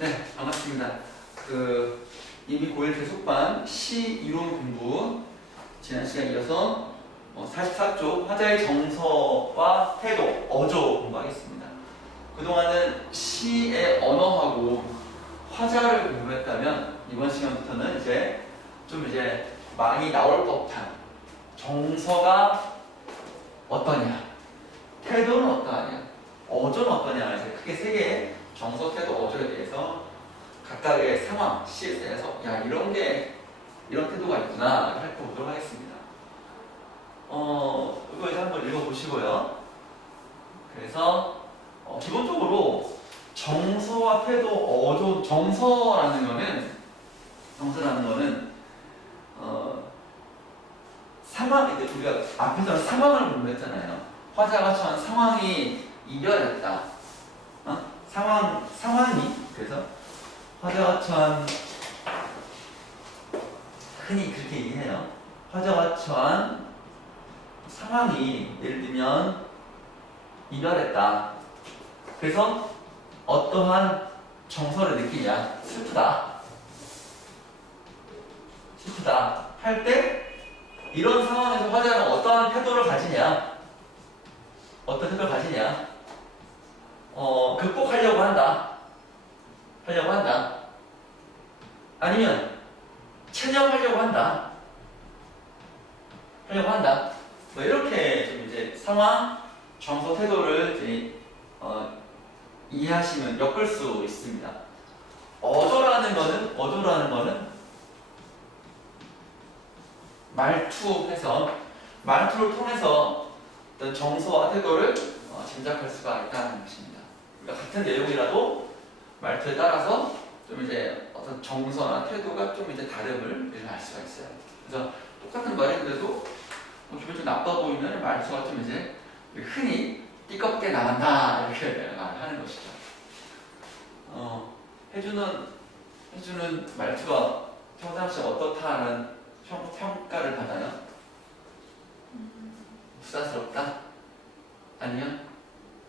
네, 반갑습니다. 이미 고1 계속반 시 이론 공부 지난 시간에 이어서 44쪽 화자의 정서와 태도, 어조 공부하겠습니다. 그동안은 시의 언어하고 화자를 공부했다면 이번 시간부터는 이제 많이 나올 법한 정서가 어떠냐, 태도는 어떠하냐, 어조는 어떠냐, 이제 크게 세 개의 정서, 태도, 어조에 대해서 각각의 상황, 시에 대해서 이런 태도가 있구나 살펴보도록 하겠습니다. 이거 이제 한번 읽어보시고요. 그래서 기본적으로 정서와 태도, 어조, 정서라는 거는 상황, 이제 우리가 앞에서는 상황을 공부했잖아요. 화자가 처한 상황이 이별했다. 상황이, 그래서 화자가 처한, 흔히 그렇게 얘기해요. 화자가 처한 상황이, 예를 들면 이별했다. 그래서 어떠한 정서를 느끼냐, 슬프다 할 때, 이런 상황에서 화자는 어떠한 태도를 가지냐, 극복하려고 한다. 아니면 체념하려고 한다. 뭐 이렇게 좀 이제 상황, 정서, 태도를 이제 이해하시면 엮을 수 있습니다. 어조라는 거는 말투를 통해서 어떤 정서와 태도를 짐작할 수가 있다는 것입니다. 그러니까 같은 내용이라도 말투에 따라서 좀 이제 어떤 정서나 태도가 좀 이제 다름을 알 수가 있어요. 그래서 똑같은 말인데도 기분이 좀 나빠 보이면 말투가 좀 이제 흔히 띠껍게 나간다 이렇게 말하는 것이죠. 해주는 말투가 평상시 어떻다는 평가를 받아요? 수다스럽다? 아니면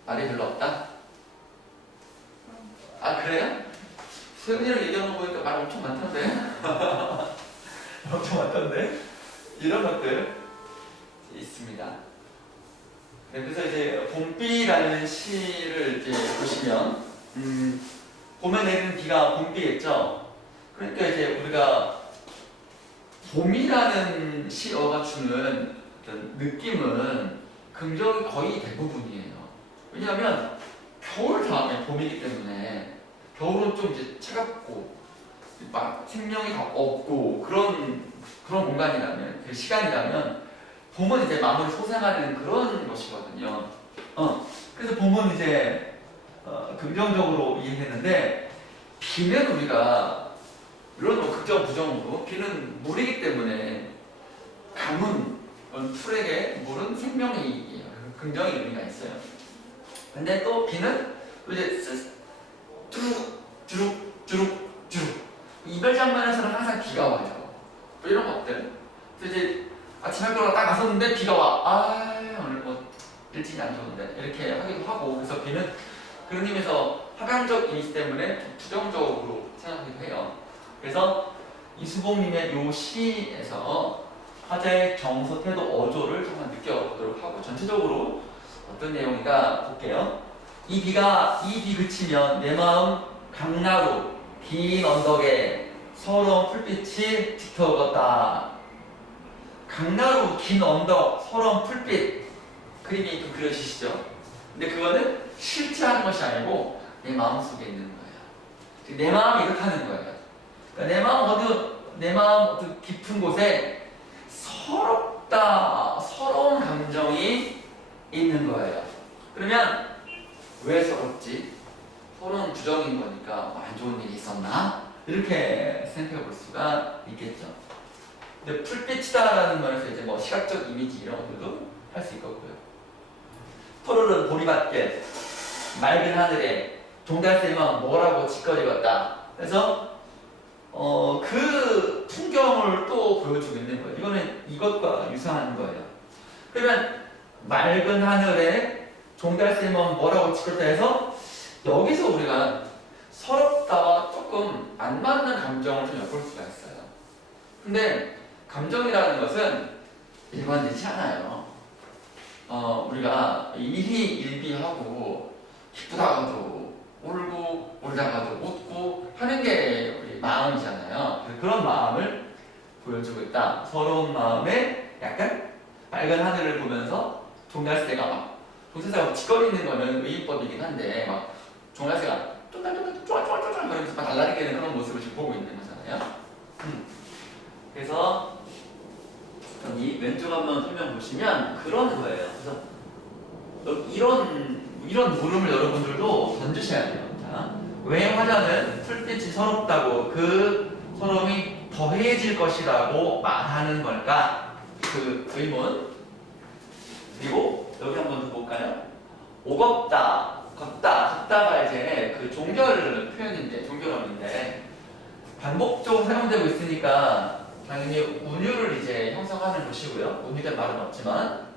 말이 별로 없다? 아, 그래요? 세훈이랑 얘기하는 거 보니까 말 엄청 많던데? 이런 것들 있습니다. 네, 그래서 이제 봄비라는 시를 이제 보시면, 봄에 내리는 비가 봄비겠죠? 그러니까 이제 우리가 봄이라는 시어가 주는 어떤 느낌은 긍정이 거의 대부분이에요. 왜냐하면 겨울 다음에 봄이기 때문에 겨울은 좀 이제 차갑고 막 생명이 다 없고 그런 공간이라면, 그 시간이라면 봄은 이제 마음을 소생하는 그런 것이거든요. 그래서 봄은 이제 긍정적으로 이해했는데, 비는 우리가 물론 긍정 부정으로, 비는 물이기 때문에 가문 풀에게 물은 생명이에요. 긍정의 의미가 있어요. 근데 또 비는 또 이제 주룩 이별 장면에서는 항상 비가 와요. 뭐 이런 것들. 그래서 이제 아침 학교로 딱 나섰는데 비가 와. 오늘 뭐 일진이 안 좋은데 이렇게 하기도 하고. 그래서 비는 그런 의미에서 하강적 이미지 때문에 좀 부정적으로 생각하기도 해요. 그래서 이수봉님의 요 시에서 화자의 정서, 태도, 어조를 정말 느껴보도록 하고, 전체적으로 어떤 내용인가 볼게요. 이 비 그치면 내 마음 강나루 긴 언덕에 서러운 풀빛이 짙어졌다. 강나루, 긴 언덕, 서러운 풀빛, 그림이 좀 그려지시죠? 근데 그거는 실체하는 것이 아니고 내 마음속에 있는 거예요. 내 마음이 이렇다는 거예요. 그러니까 내 마음 어떤 깊은 곳에 서러운 감정이 있는 거예요. 그러면 왜 서럽지? 서러운 부정인 거니까 안 좋은 일이 있었나? 이렇게 생각해 볼 수가 있겠죠. 근데 풀빛이다라는 말에서 이제 뭐 시각적 이미지 이런 것들도 할 수 있겠고요. 푸르른 보리밭길, 맑은 하늘에 종달새만 뭐라고 짓거리겠다. 그래서 그 풍경을 또 보여주고 있는 거예요. 이거는 이것과 유사한 거예요. 그러면 맑은 하늘에 종달새만 뭐라고 짓거리다 해서 여기서 우리가 서럽다 화가다와 조금 안 맞는 감정을 좀 엿볼 수가 있어요. 근데 감정이라는 것은 일관되지 않아요. 우리가 일희일비하고 기쁘다가도 울고 울다가도 웃고 하는 게 우리 마음이잖아요. 그런 마음을 보여주고 있다. 서러운 마음에 약간 빨간 하늘을 보면서 종달새가 종달새가 짓거리는 거는 의인법이긴 한데 막 종달새가 쫀달쫀달 쫄쫄쫄쫄 그러면서 막 날라다니는 그런 모습을 지금 보고 있는 거잖아요. 그래서 여기 왼쪽 한번 설명 보시면 그런 거예요. 그래서 이런 물음을 여러분들도 던지셔야 돼요. 자, 왜 화자는 풀빛이 서럽다고 그 서러움이 더해질 것이라고 말하는 걸까? 그 의문. 그리고 여기 한번 더 볼까요? 오겁다, 걷다가 이제 그 종결 표현인데, 종결어인데 반복적으로 사용되고 있으니까 당연히 운율을 이제 형성하는 것이고요. 운율된 말은 없지만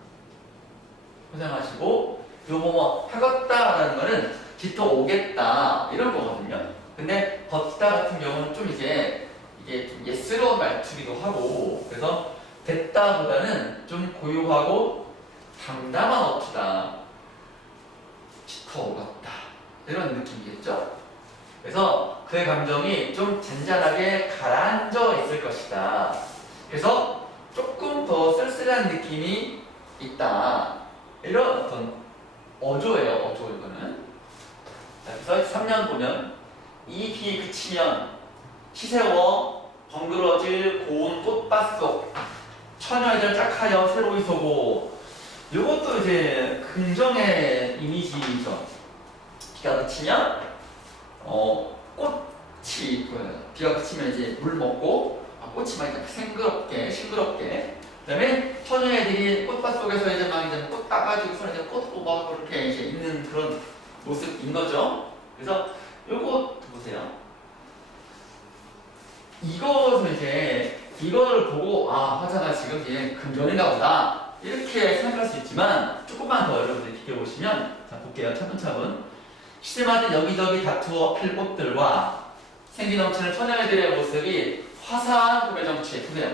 고생하시고 요거 하겠다라는 거는 깃터 오겠다 이런 거거든요. 근데 걷다 같은 경우는 좀 이제 이게 좀 예스러운 말투기도 하고 그래서 됐다보다는 좀 고요하고 담담한 어투다. 깃터 오겠다 이런 느낌이겠죠. 그래서 그의 감정이 좀 잔잔하게 가라앉아 있을 것이다. 그래서 조금 더 쓸쓸한 느낌이 있다. 이런 어떤 어조예요. 어조 이거는. 그래서 3년 보면 이기 그치면 시세워 덩그러질 고운 꽃밭 속 처녀애들 짝하여 새로이 서고 이것도 이제 긍정의 이미지죠. 비가 그치면 꽃이 보여요. 비가 그치면 이제 물 먹고 꽃이 막 이제 싱그럽게 그 다음에 처녀애들이 꽃밭 속에서 이제 막 이제 꽃 따가지고 손에 이제 꽃 뽑아 그렇게 이제 있는 그런 모습인 거죠. 그래서 요거 보세요. 이거를 보고 화자가 지금 이제 긍정인가 보다 이렇게 생각할 수 있지만 조금만 더 여러분들이 비켜보시면 자 볼게요. 차분차분. 시대마다 여기저기 다투어 필 꽃들과 생기 넘치는 처녀애들의 모습이 화사한 봄의 정취에 보세요.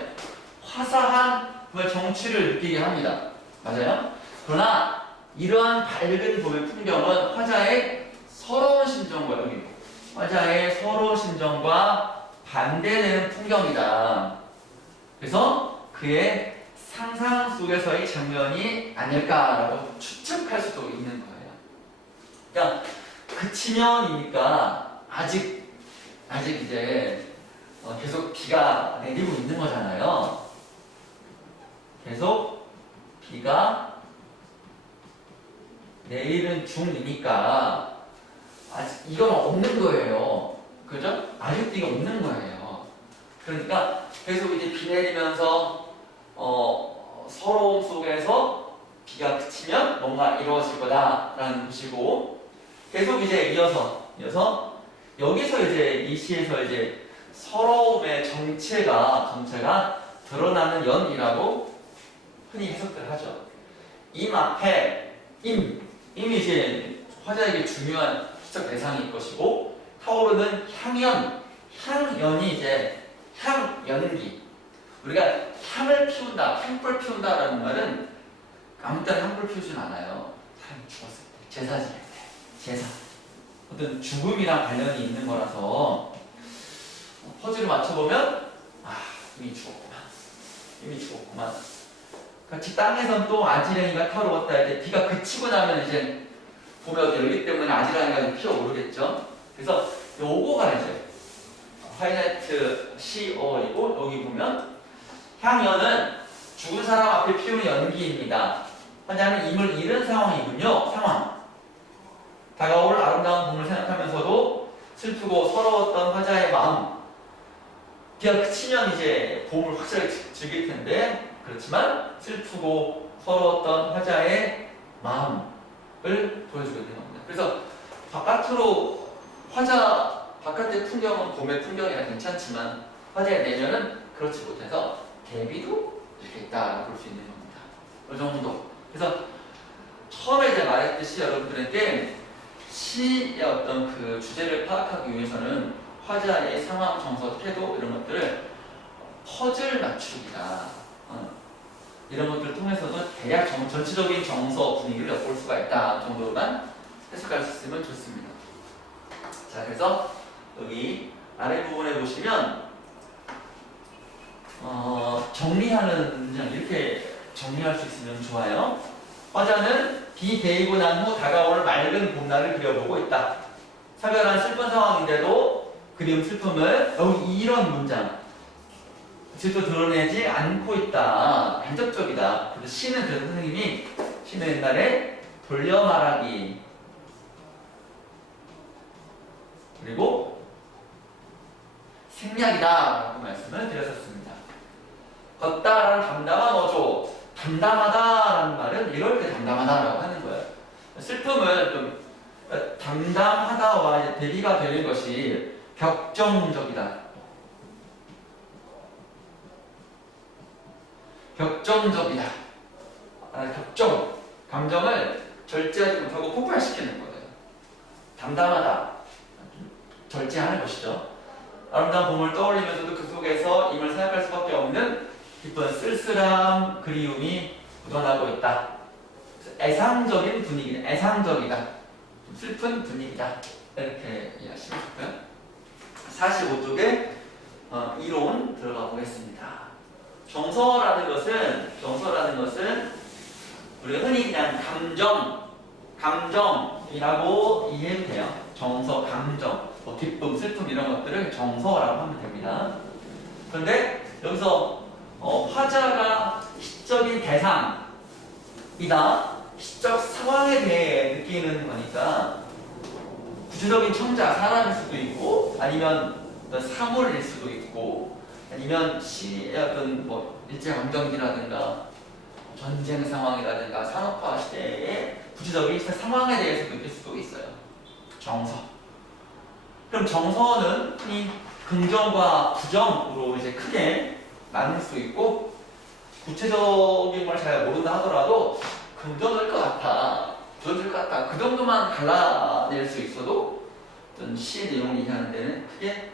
화사한 봄의 정취를 느끼게 합니다. 맞아요? 그러나 이러한 밝은 봄의 풍경은 화자의 서러운 심정과 반대되는 풍경이다. 그래서 그의 상상 속에서의 장면이 아닐까라고 추측할 수도 있는 거예요. 그러니까 그치면이니까 아직 이제 계속 비가 내리고 있는 거잖아요. 계속 비가 내일은 중이니까 아직 이건 없는 거예요. 그죠? 아직도 이게 없는 거예요. 그러니까 계속 이제 비 내리면서 서러움 속에서 비가 그치면 뭔가 이루어질 거다라는 것이고 계속 이제 이어서 여기서 이제 이 시에서 이제 서러움의 정체가 드러나는 연이라고 흔히 해석들 하죠. 임 앞에 임이 이제 화자에게 중요한 시적 대상일 것이고 타오르는 향연이 이제 향연기. 우리가 향을 피운다, 향불 피운다라는 말은 아무 때나 향불 피우진 않아요. 사람이 죽었을 때, 제사 지낼 때, 제사. 어떤 죽음이랑 관련이 있는 거라서 퍼즐을 맞춰보면 이미 죽었구만. 같이 땅에선 또 아지랑이가 타오르었다. 이제 비가 그치고 나면 이제 봄이 어디 열기 때문에 아지랑이가 피어오르겠죠. 그래서 요거가 이제 하이라이트 CO이고 여기 보면 향연은 죽은 사람 앞에 피우는 연기입니다. 화자는 임을 잃은 상황이군요. 상황. 다가올 아름다운 봄을 생각하면서도 슬프고 서러웠던 화자의 마음. 비가 그치면 이제 봄을 확실하게 즐길 텐데 그렇지만 슬프고 서러웠던 화자의 마음을 보여주고 있는 겁니다. 그래서 바깥의 풍경은 봄의 풍경이라 괜찮지만 화자의 내면은 그렇지 못해서 대비도 이렇게 있다고 볼 수 있는 겁니다. 그 정도. 그래서 처음에 이제 말했듯이 여러분들에게 시의 어떤 그 주제를 파악하기 위해서는 화자의 상황, 정서, 태도 이런 것들을 퍼즐 맞추기다. 이런 것들을 통해서도 대략 전체적인 정서 분위기를 엿볼 수가 있다 정도로만 해석할 수 있으면 좋습니다. 자, 그래서 여기 아래 부분에 보시면 정리하는 문장 이렇게 정리할 수 있으면 좋아요. 화자는 비 데이고 난 후 다가올 맑은 봄날을 그려보고 있다. 사별한 슬픈 상황인데도 그리운 슬픔을 여기 이런 문장 질도 드러내지 않고 있다. 간접적이다. 그래서 시는 그래서 선생님이 시는 옛날에 돌려 말하기 그리고 생략이다 라고 말씀을 드렸었습니다. 걷다라는 담담한 어조, 담담하다라는 말은 이럴 때 담담하다라고 하는 거예요. 슬픔은 좀 담담하다와 대비가 되는 것이 격정적이다. 격정적이다. 격정, 감정을 절제하지 못하고 폭발시키는 거예요. 담담하다, 절제하는 것이죠. 아름다운 봄을 떠올리면서도 그 속에서 임을 생각할 수밖에 없는 깊은 쓸쓸함, 그리움이 묻어나고 있다. 애상적인 분위기, 애상적이다. 좀 슬픈 분위기다. 이렇게 이해하시면 좋고요. 45쪽에 이론 들어가 보겠습니다. 정서라는 것은 우리가 흔히 그냥 감정이라고 이해해도 돼요. 정서, 감정, 뭐 기쁨, 슬픔 이런 것들을 정서라고 하면 됩니다. 그런데 여기서 화자가 시적인 대상이다, 시적 상황에 대해 느끼는 거니까 구체적인 청자, 사람일 수도 있고 아니면 사물일 수도 있고 아니면 시의 어떤 뭐 일제강점기라든가 전쟁 상황이라든가 산업화 시대의 구체적인 상황에 대해서 느낄 수도 있어요. 정서. 그럼 정서는 흔히 긍정과 부정으로 이제 크게 나눌 수 있고 구체적인 걸 잘 모른다 하더라도 긍정일 것 같아, 부정일 것 같다 그 정도만 갈라낼 수 있어도 어떤 시의 내용을 이해하는 데는 크게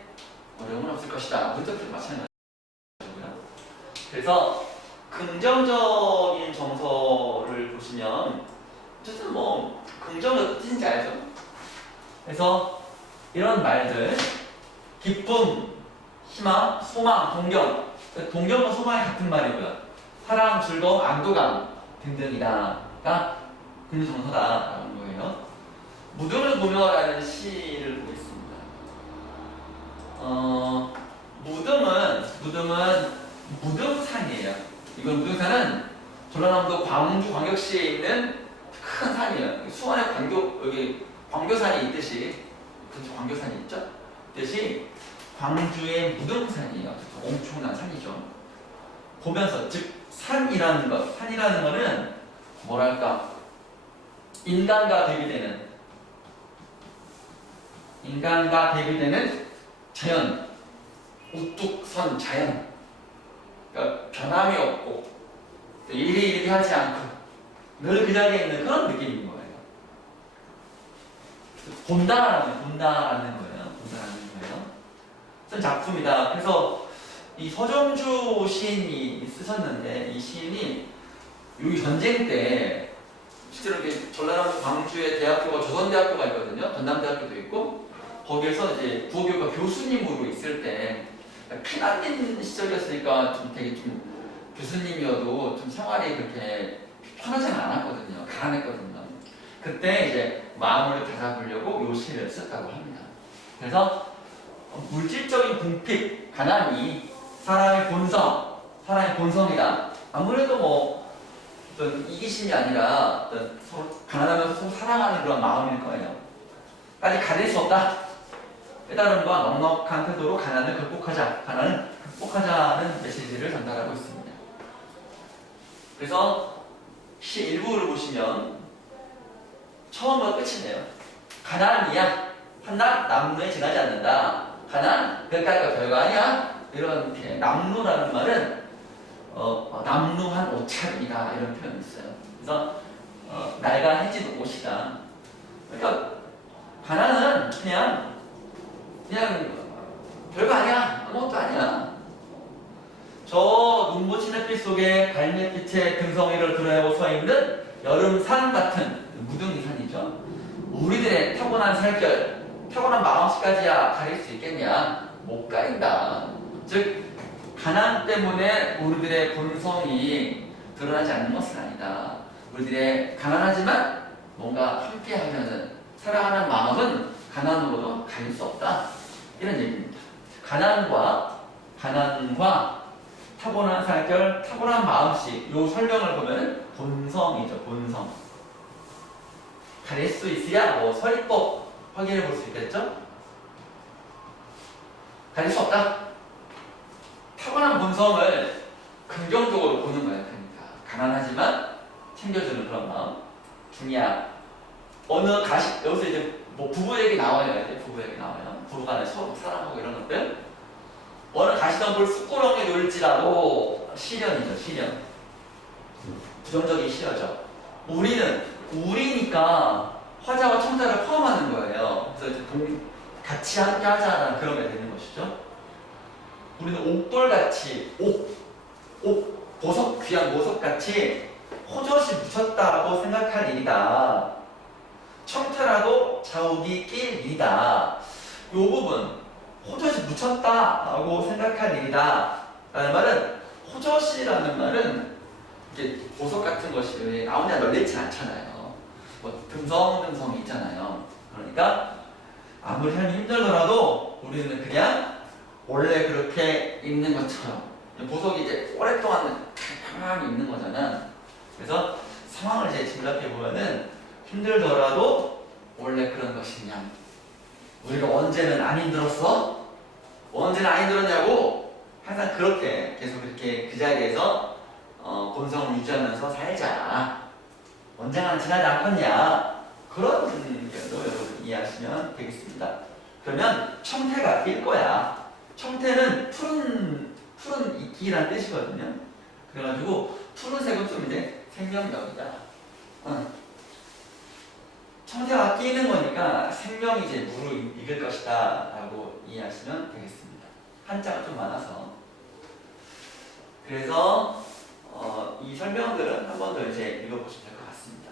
어려움은 없을 것이다. 문제도 마찬가지고요. 그래서 긍정적인 정서를 보시면 어쨌든 뭐 긍정이 어떤 뜻인지 알죠? 그래서 이런 말들 기쁨, 희망, 소망, 동경 동경과 소망이 같은 말이고요. 사랑, 즐거움, 안도감 등등이다가 긍정정서다라는 거예요. 무등을 보며라는 시를 보겠습니다. 무등은 무등산이에요. 이건 무등산은 전라남도 광주 광역시에 있는 큰 산이에요. 수원에 여기 광교산이 있듯이, 그렇죠? 광교산이 있죠? 있듯이 광주의 무등산이에요. 엄청난 산이죠. 보면서, 즉 산이라는 거는 뭐랄까, 인간과 대비되는 자연, 우뚝 선 자연. 그러니까 변함이 없고 이리이리하지 않고 늘 그 자리에 있는 그런 느낌인 거예요. 본다라는 거예요. 쓴 작품이다. 그래서 이 서정주 시인이 쓰셨는데 이 시인이 여기 전쟁 때 실제로 이렇게 전라남도 광주에 대학교가 조선대학교가 있거든요. 전남대학교도 있고 거기에서 이제 국어교과 교수님으로 있을 때 피난민 시절이었으니까 좀 되게 좀 교수님이어도 좀 생활이 그렇게 편하지는 않았거든요. 가난했거든요. 그때 이제 마음을 다잡으려고 요 시를 썼다고 합니다. 그래서 물질적인 궁핍, 가난이 사람의 본성이다. 아무래도 뭐 어떤 이기심이 아니라 어떤 서로 가난하면서 서로 사랑하는 그런 마음일 거예요. 까지 가릴 수 없다. 깨달음과 넉넉한 태도로 가난을 극복하자는 메시지를 전달하고 있습니다. 그래서 시 일부를 보시면 처음과 끝이네요. 가난이야. 한낱 남루에 지나지 않는다. 가난, 별깔과 별거 아니야. 이렇게 남루라는 말은 남루한 옷차림이다. 이런 표현이 있어요. 그래서 낡아 해진 옷이다. 그러니까 가난은 그냥 별거 아니야. 아무것도 아니야. 저 눈부신 햇빛 속에 갈매빛의 등성이를 드러내고 서 있는 여름산 같은 무등산이죠. 우리들의 타고난 살결, 타고난 마음씨까지야 가릴 수 있겠냐? 못 가린다. 즉 가난 때문에 우리들의 본성이 드러나지 않는 것은 아니다. 우리들의 가난하지만 뭔가 함께하면은 사랑하는 마음은 가난으로도 가릴 수 없다. 이런 얘기입니다. 가난과 타고난 살결, 타고난 마음씨 요 설명을 보면 본성이죠. 본성. 가릴 수 있어야 뭐 서리법 확인해 볼 수 있겠죠? 가릴 수 없다. 타고난 본성을 긍정적으로 보는 거야. 그러니까 가난하지만 챙겨주는 그런 마음. 중요한 어느 가시 여기서 이제 뭐 부부 얘기 나와요. 이제 부부 얘기 나와요. 부부간에 서로 사랑하고 이런 것들. 어느 가시덤불 숯구렁에 놓일지라도 시련이죠. 시련. 부정적인 시련이죠. 우리니까 화자와 청자를 포함하는 거예요. 그래서 이제 같이 함께 하자라는 그런 게 되는 것이죠. 우리는 옥돌같이 보석, 귀한 보석같이 호젓이 묻혔다고 생각할 일이다. 청태라도 자욱이 낄 일이다. 이 부분, 호젓이 묻혔다라고 생각할 일이다. 라는 말은, 호젓이라는 말은 이게 보석 같은 것이 나오냐 널리지 않잖아요. 뭐 듬성듬성이 있잖아요. 그러니까 아무리 삶이 힘들더라도 우리는 그냥 원래 그렇게 있는 것처럼 보석이 이제 오랫동안 가만히 있는 거잖아. 그래서 상황을 이제 짐작해 보면은 힘들더라도 원래 그런 것이냐. 우리가 언제는 안 힘들었어? 언제는 안 힘들었냐고 항상 그렇게 계속 이렇게 그 자리에서 본성을 유지하면서 살자. 언젠가는 지나지 않겠냐. 그런 의견도 여러분 이해하시면 되겠습니다. 그러면 청태가 낄 거야. 청태는 푸른 이끼란 뜻이거든요. 그래가지고 푸른색은 좀 이제 생명력이다. 청태가 끼는 거니까 생명이 이제 물을 익을 것이다 라고 이해하시면 되겠습니다. 한자가 좀 많아서. 그래서 이 설명들은 한 번 더 이제 읽어보시면 될 것 같습니다.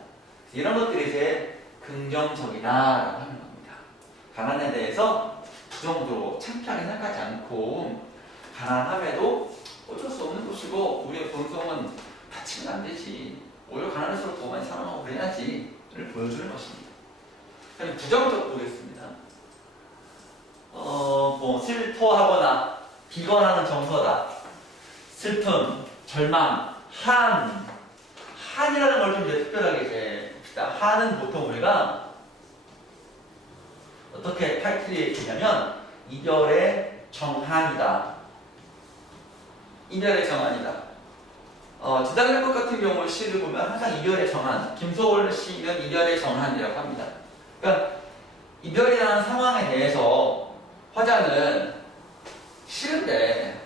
이런 것들이 이제 긍정적이다라고 하는 겁니다. 가난에 대해서 부정적으로 창피하게 생각하지 않고 가난함에도 어쩔 수 없는 것이고 우리의 본성은 다치면 안 되지. 오히려 가난할수록 더 많이 사랑하고 그래야지를 보여주는 것입니다. 그럼 부정적 보겠습니다. 뭐 슬퍼하거나 비관하는 정서다. 슬픔, 절망, 한이라는 걸 좀 이제 특별하게 이제 봅시다. 한은 보통 우리가 어떻게 타이틀이 되냐면 이별의 정한이다. 이별의 정한이다. 지상렬법 같은 경우 시를 보면 항상 이별의 정한, 김소월 시는 이별의 정한이라고 합니다. 그러니까 이별이라는 상황에 대해서 화자는 싫은데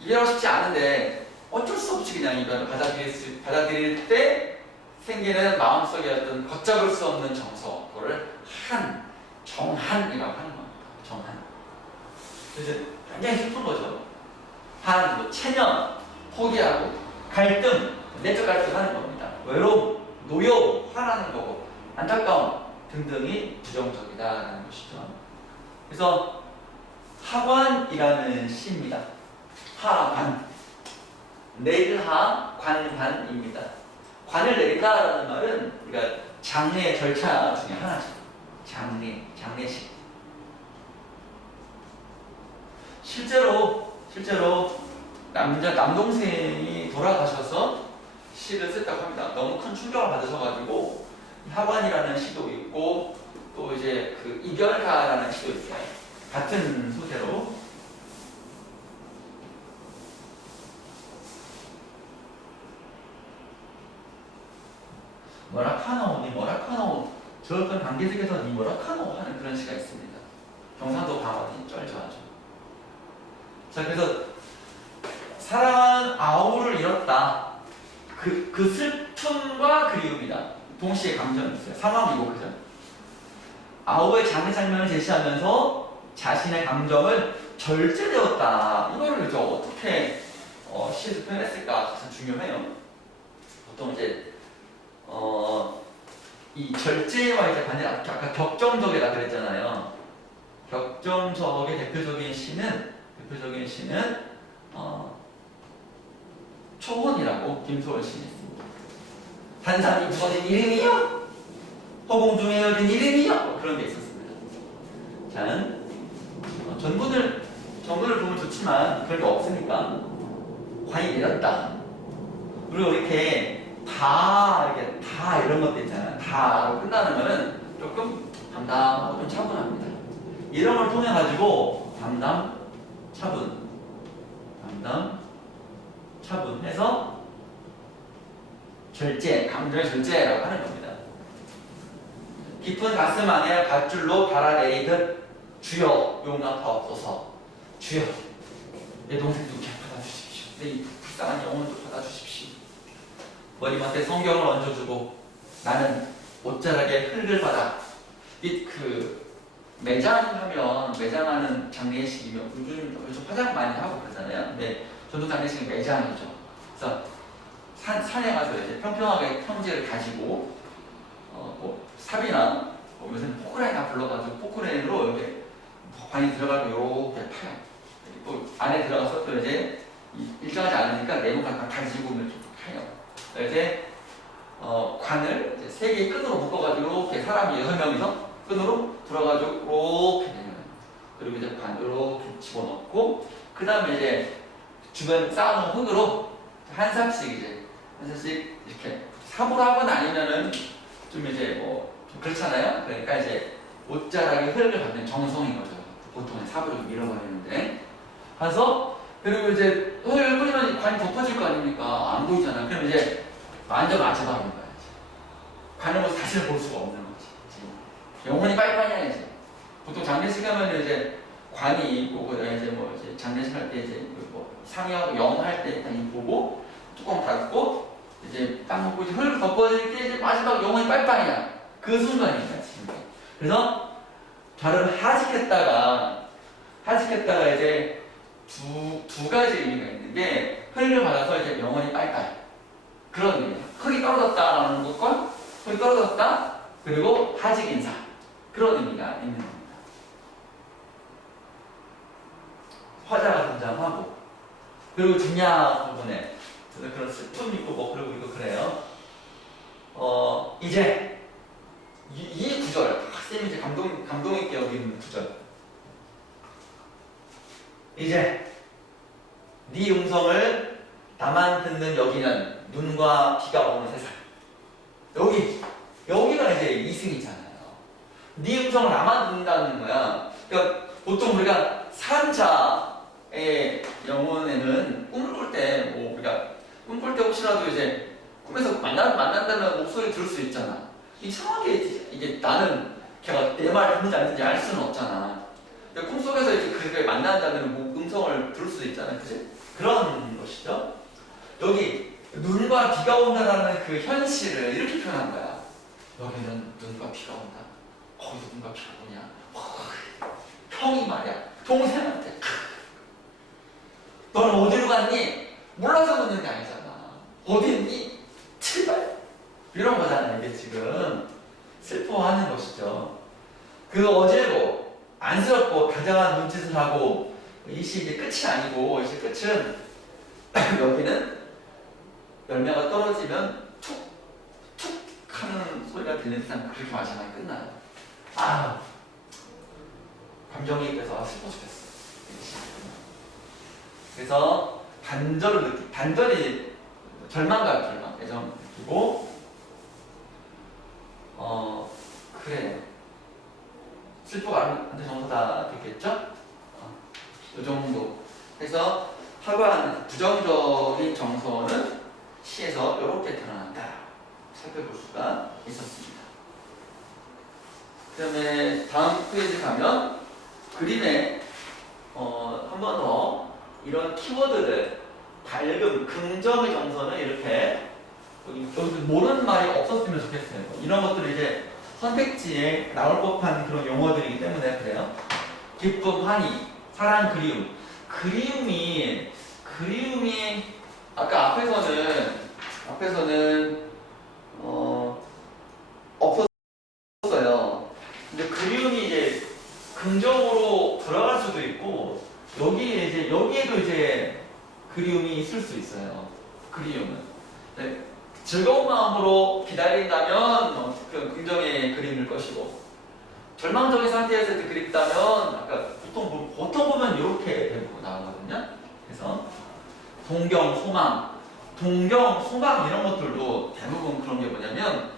이별하고 싶지 않은데 어쩔 수 없이 그냥 이별을 받아들일 때 생기는 마음속에 어떤 걷잡을 수 없는 정서, 그거를 정한이라고 하는 겁니다. 정한. 그래서 굉장히 슬픈 거죠. 뭐 체면, 포기하고, 갈등, 내적 갈등하는 겁니다. 외로움, 노여움, 화나는 거고, 안타까움 등등이 부정적이다라는 것이죠. 그래서 하관이라는 시입니다. 하관. 내일하 관관입니다. 관을 내린다라는 말은 우리가 장례 절차 중에 하나죠. 장례식. 실제로 남동생이 돌아가셔서 시를 썼다고 합니다. 너무 큰 충격을 받으셔가지고 하관이라는 시도 있고 또 이제 그 이별가라는 시도 있어요. 같은 소재로. 뭐라카노 저 어떤 관계석에서 니 뭐라카노 하는 그런 시가 있습니다. 경상도 방언이 쩔쩔하죠. 자, 그래서 사랑한 아우를 잃었다. 그 슬픔과 그리움이다. 동시에 감정이 있어요. 상황이고, 그죠? 아우의 장례 장면을 제시하면서 자신의 감정을 절제되었다. 이거를 이제 어떻게 시에서 표현했을까 가장 중요해요. 보통 이제 이 절제와 이제 반대 아까 격정적이라 그랬잖아요. 격정적의 대표적인 시는 초혼이라고 김소월 시인이 있습니다. 한산이 부서진 이름이요? 허공 중에 열린 이름이요? 뭐 그런 게 있었습니다. 자, 전문을 보면 좋지만 그런 게 없으니까 관이 내렸다. 그리고 이렇게 다 이런 것도 있잖아요. 다로 끝나는 거는 조금 담담하고 좀 차분합니다. 이런 걸 통해 가지고 담담, 차분 해서 절제, 감정의 절제라고 하는 겁니다. 깊은 가슴 안에 밧줄로 갈아내리듯 주여 용납하옵소서. 주여 내 동생도 그냥 받아주십시오. 내 이 불쌍한 영혼도 받아주십시오. 머리맡에 성경을 얹어주고 나는 옷자락에 흙을 받아. 매장하는 장례식이면 요즘 화장 많이 하고 그러잖아요. 근데 전통 장례식은 매장이죠. 그래서 산에 가서 이제 평평하게 평지를 가지고 뭐 삽이나 요새는 포크레인 다 불러가지고 포크레인으로 이렇게 관이 들어가고 이렇게 파요. 또 안에 들어가서 또 이제 일정하지 않으니까 네모가 가지고 이렇게 파요. 이제 관을 이제 3개의 끈으로 묶어가지고 이렇게 사람이 6명이서 끈으로 들어가지고 이렇게 내려요. 그리고 이제 관 이렇게 집어넣고 그 다음에 이제 주변 쌓아놓은 흙으로 한 삽씩 이렇게 삽으로 하거나 아니면은 좀 이제 좀 그렇잖아요. 그러니까 이제 옷자락에 흙을 받는 정성인 거죠. 보통은 삽으로 밀어버리는데 가서 그리고 이제 흙을 뿌리면 관이 덮어질 거 아닙니까? 안 보이잖아. 그럼 이제 완전 맞춰박는 거야. 관을 뭐 사실 볼 수가 없는 거지. 영혼이 빨리빨리 보통 장례식 하면 이제 관이 있고 이제 장례식 할 때 이제 상이하고 영할 때 일단 보고 뚜껑 닫고 이제 딱 놓고 이제 흙을 덮어질 때 이제 마지막 영혼이 빨리빨리야. 그 순간입니다 지금. 그래서 발을 하직했다가 이제 두 가지 의미가 있는 게 흙을 받아서 이제 영혼이 빨리빨리 그런 의미예요. 흙이 떨어졌다라는 것과 흙이 떨어졌다 그리고 하직 인사 그런 의미가 있는 겁니다. 화자가 등장하고 그리고 중요한 부분에 그런 슬픔 있고 그리고 이거 그래요. 이제 이 구절 학생이 이제 감동 있게 여기는 구절. 이제 네 음성을 나만 듣는 여기는 눈과 비가 오는 세상. 여기가 이제 이승이잖아요. 네 음성을 나만 듣는다는 거야. 그러니까 보통 우리가 산자의 영혼에는 꿈을 꿀 때 우리가 꿈꿀 때 혹시라도 이제 꿈에서 만난다는 목소리 들을 수 있잖아. 이상하게 이게 나는 걔가 내 말 듣는지 안 듣는지 알 수는 없잖아. 근데 꿈속에서 이제 그렇게 만난다는 음성을 들을 수도 있잖아. 그치? 그런 것이죠. 여기 눈과 비가 온다라는 그 현실을 이렇게 표현한 거야. 여기는 눈과 비가 온다. 거기서 눈과 비가 오냐? 형이 말이야. 동생한테. 너는 어디로 갔니? 몰라서 묻는 게 아니잖아. 어디 있니? 제발. 이런 거잖아. 이게 지금 슬퍼하는 것이죠. 그 어제고 안쓰럽고 다정한 눈짓을 하고 이 시 이제 끝이 아니고 이제 끝은 여기는 열매가 떨어지면 툭툭 하는 소리가 들리는 듯한 그렇게 마지막에 끝나요. 감정이입돼서 슬퍼 죽겠어. 그래서 단절이 절망감, 애정 느끼고 그래요. 슬퍼가 안돼 정도다 됐겠죠? 이 정도. 그래서 화관 부정적인 정서는 시에서 이렇게 드러난다. 살펴볼 수가 있었습니다. 그 다음에 다음 페이지 가면 그림에 한 번 더 이런 키워드를 밝음, 긍정의 정서는 이렇게 여기 모르는 말이 없었으면 좋겠어요. 이런 것들을 이제 선택지에 나올 법한 그런 용어들이기 때문에 그래요. 기쁨, 환희, 사랑, 그리움. 그리움이 아까 앞에서는 없었어요. 근데 그리움이 이제 긍정으로 돌아갈 수도 있고 여기에도 이제 그리움이 있을 수 있어요. 그리움은 네, 즐거운 마음으로 기다린다면 그 긍정의 그림일 것이고 절망적인 상태에서 그립다면 아까 보통 보면 이렇게 대부분 나오거든요. 그래서 동경, 소망 이런 것들도 대부분 그런 게 뭐냐면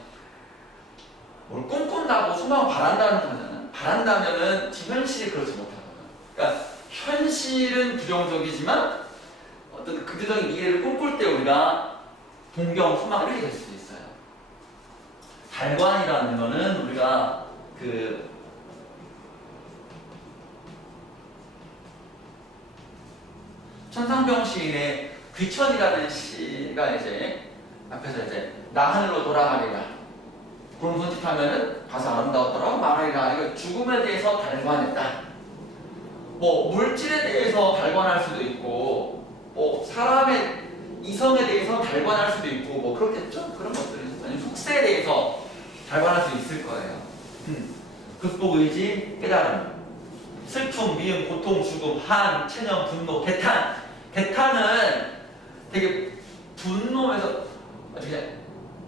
뭘 꿈꾼다고 소망을 바란다는 거잖아요. 바란다면은 지금 현실이 그렇지 못하거든요. 그러니까 현실은 부정적이지만 어떤 극대적인 미래를 꿈꿀 때 우리가 동경, 소망 이렇게 될 수도 있어요. 달관이라는 거는 우리가 천상병 시인의 귀천이라는 시가 이제 앞에서 이제 나 하늘로 돌아가리라 구름 손짓하면은 가서 아름다웠더라고 말하리라. 이거 죽음에 대해서 달관했다. 뭐 물질에 대해서 달관할 수도 있고 뭐 사람의 이성에 대해서 달관할 수도 있고 뭐 그렇겠죠? 그런 것들이 아니면 속세에 대해서 달관할 수 있을 거예요. 극복 의지, 깨달음, 슬픔, 미움, 고통, 죽음, 한, 체념, 분노, 개탄은 되게 분노에서 어떻게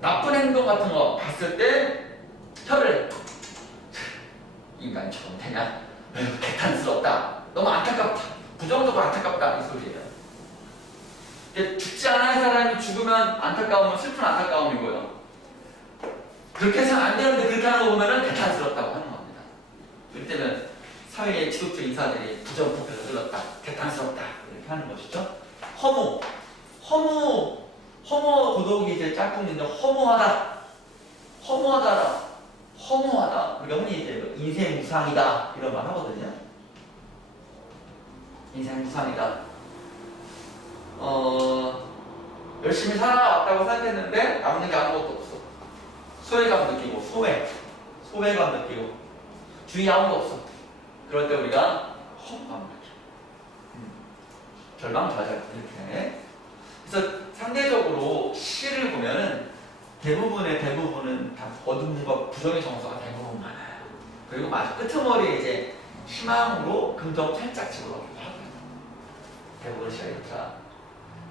나쁜 행동 같은 거 봤을 때 혀를 인간처럼 되냐? 개탄스럽다. 너무 안타깝다. 부정적으로 안타깝다. 이 소리예요. 죽지 않은 사람이 죽으면 안타까우면 슬픈 안타까움이고요. 그렇게 해서는 안 되는데 그렇게 하는 거 보면은 개탄스럽다고 하는 겁니다. 이때는 사회의 지도적 인사들이 부정부패를 흘렀다. 개탄스럽다. 이렇게 하는 것이죠. 허무 도덕이 이제 짝꿍인데 허무하다. 우리가 흔히 이제 인생 무상이다 이런 말 하거든요. 인생 무상이다. 열심히 살아왔다고 생각했는데 남는 게 아무것도 없어. 소외감 느끼고 소외감 느끼고 주위에 아무도 없어. 그럴 때 우리가 허무감 느끼고 절망좌절 이렇게. 그래서 상대적으로 시를 보면은 대부분은 다 어둠과 부정의 정서가 대부분 많아요. 그리고 마주 끄트머리에 이제 희망으로 긍정 살짝 집어넣기도 하고요. 대부분 시가 이렇다.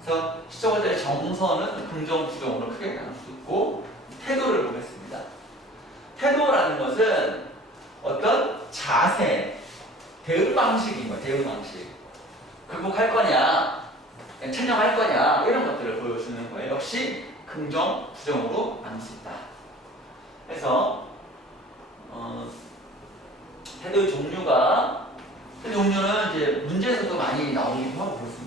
그래서 시청자들의 정서는 긍정, 부정으로 크게 나눌 수 있고 태도를 보겠습니다. 태도라는 것은 어떤 자세, 대응 방식인 거예요. 대응 방식. 극복할 거냐, 찬양할 거냐 이런 것들을 보여주는 거예요. 역시 긍정, 부정으로 나눌 수 있다. 그래서 태도의 종류는 이제 문제에서도 많이 나오기도 하고 그렇습니다.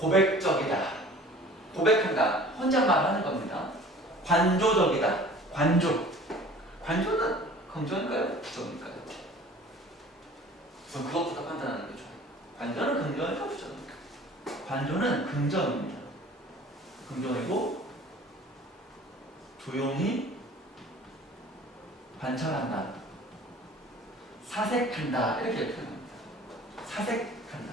고백적이다. 고백한다. 혼잣말 하는 겁니다. 관조적이다. 관조는 긍정일까요? 부정일까요? 우선 그것부터 판단하는 게 좋아요. 관조는 긍정일까 부정일까? 관조는 긍정입니다. 긍정이고 조용히 관찰한다. 사색한다. 이렇게 표현합니다. 사색한다.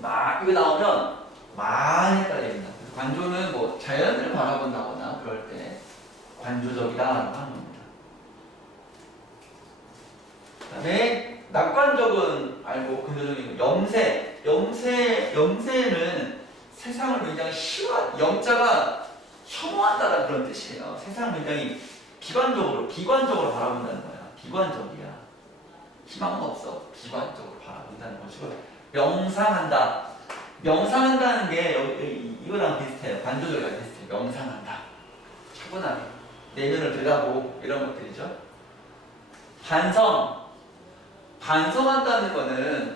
막 이거 나오면 많이 헷갈립니다. 관조는 뭐 자연을 바라본다거나 그럴 때 관조적이다라고 하는 겁니다. 그다음에 낙관적은 알고 긍정적인 염세는 세상을 굉장히 염자가 혐오한다는 그런 뜻이에요. 세상을 굉장히 비관적으로 바라본다는 거야. 비관적이야. 희망은 없어. 비관적으로 바라본다는 것이고 명상한다는 게 이거랑 비슷해요. 관조적이랑 비슷해요. 명상한다. 차분하게 내면을 들여다보고 이런 것들이죠. 반성한다는 거는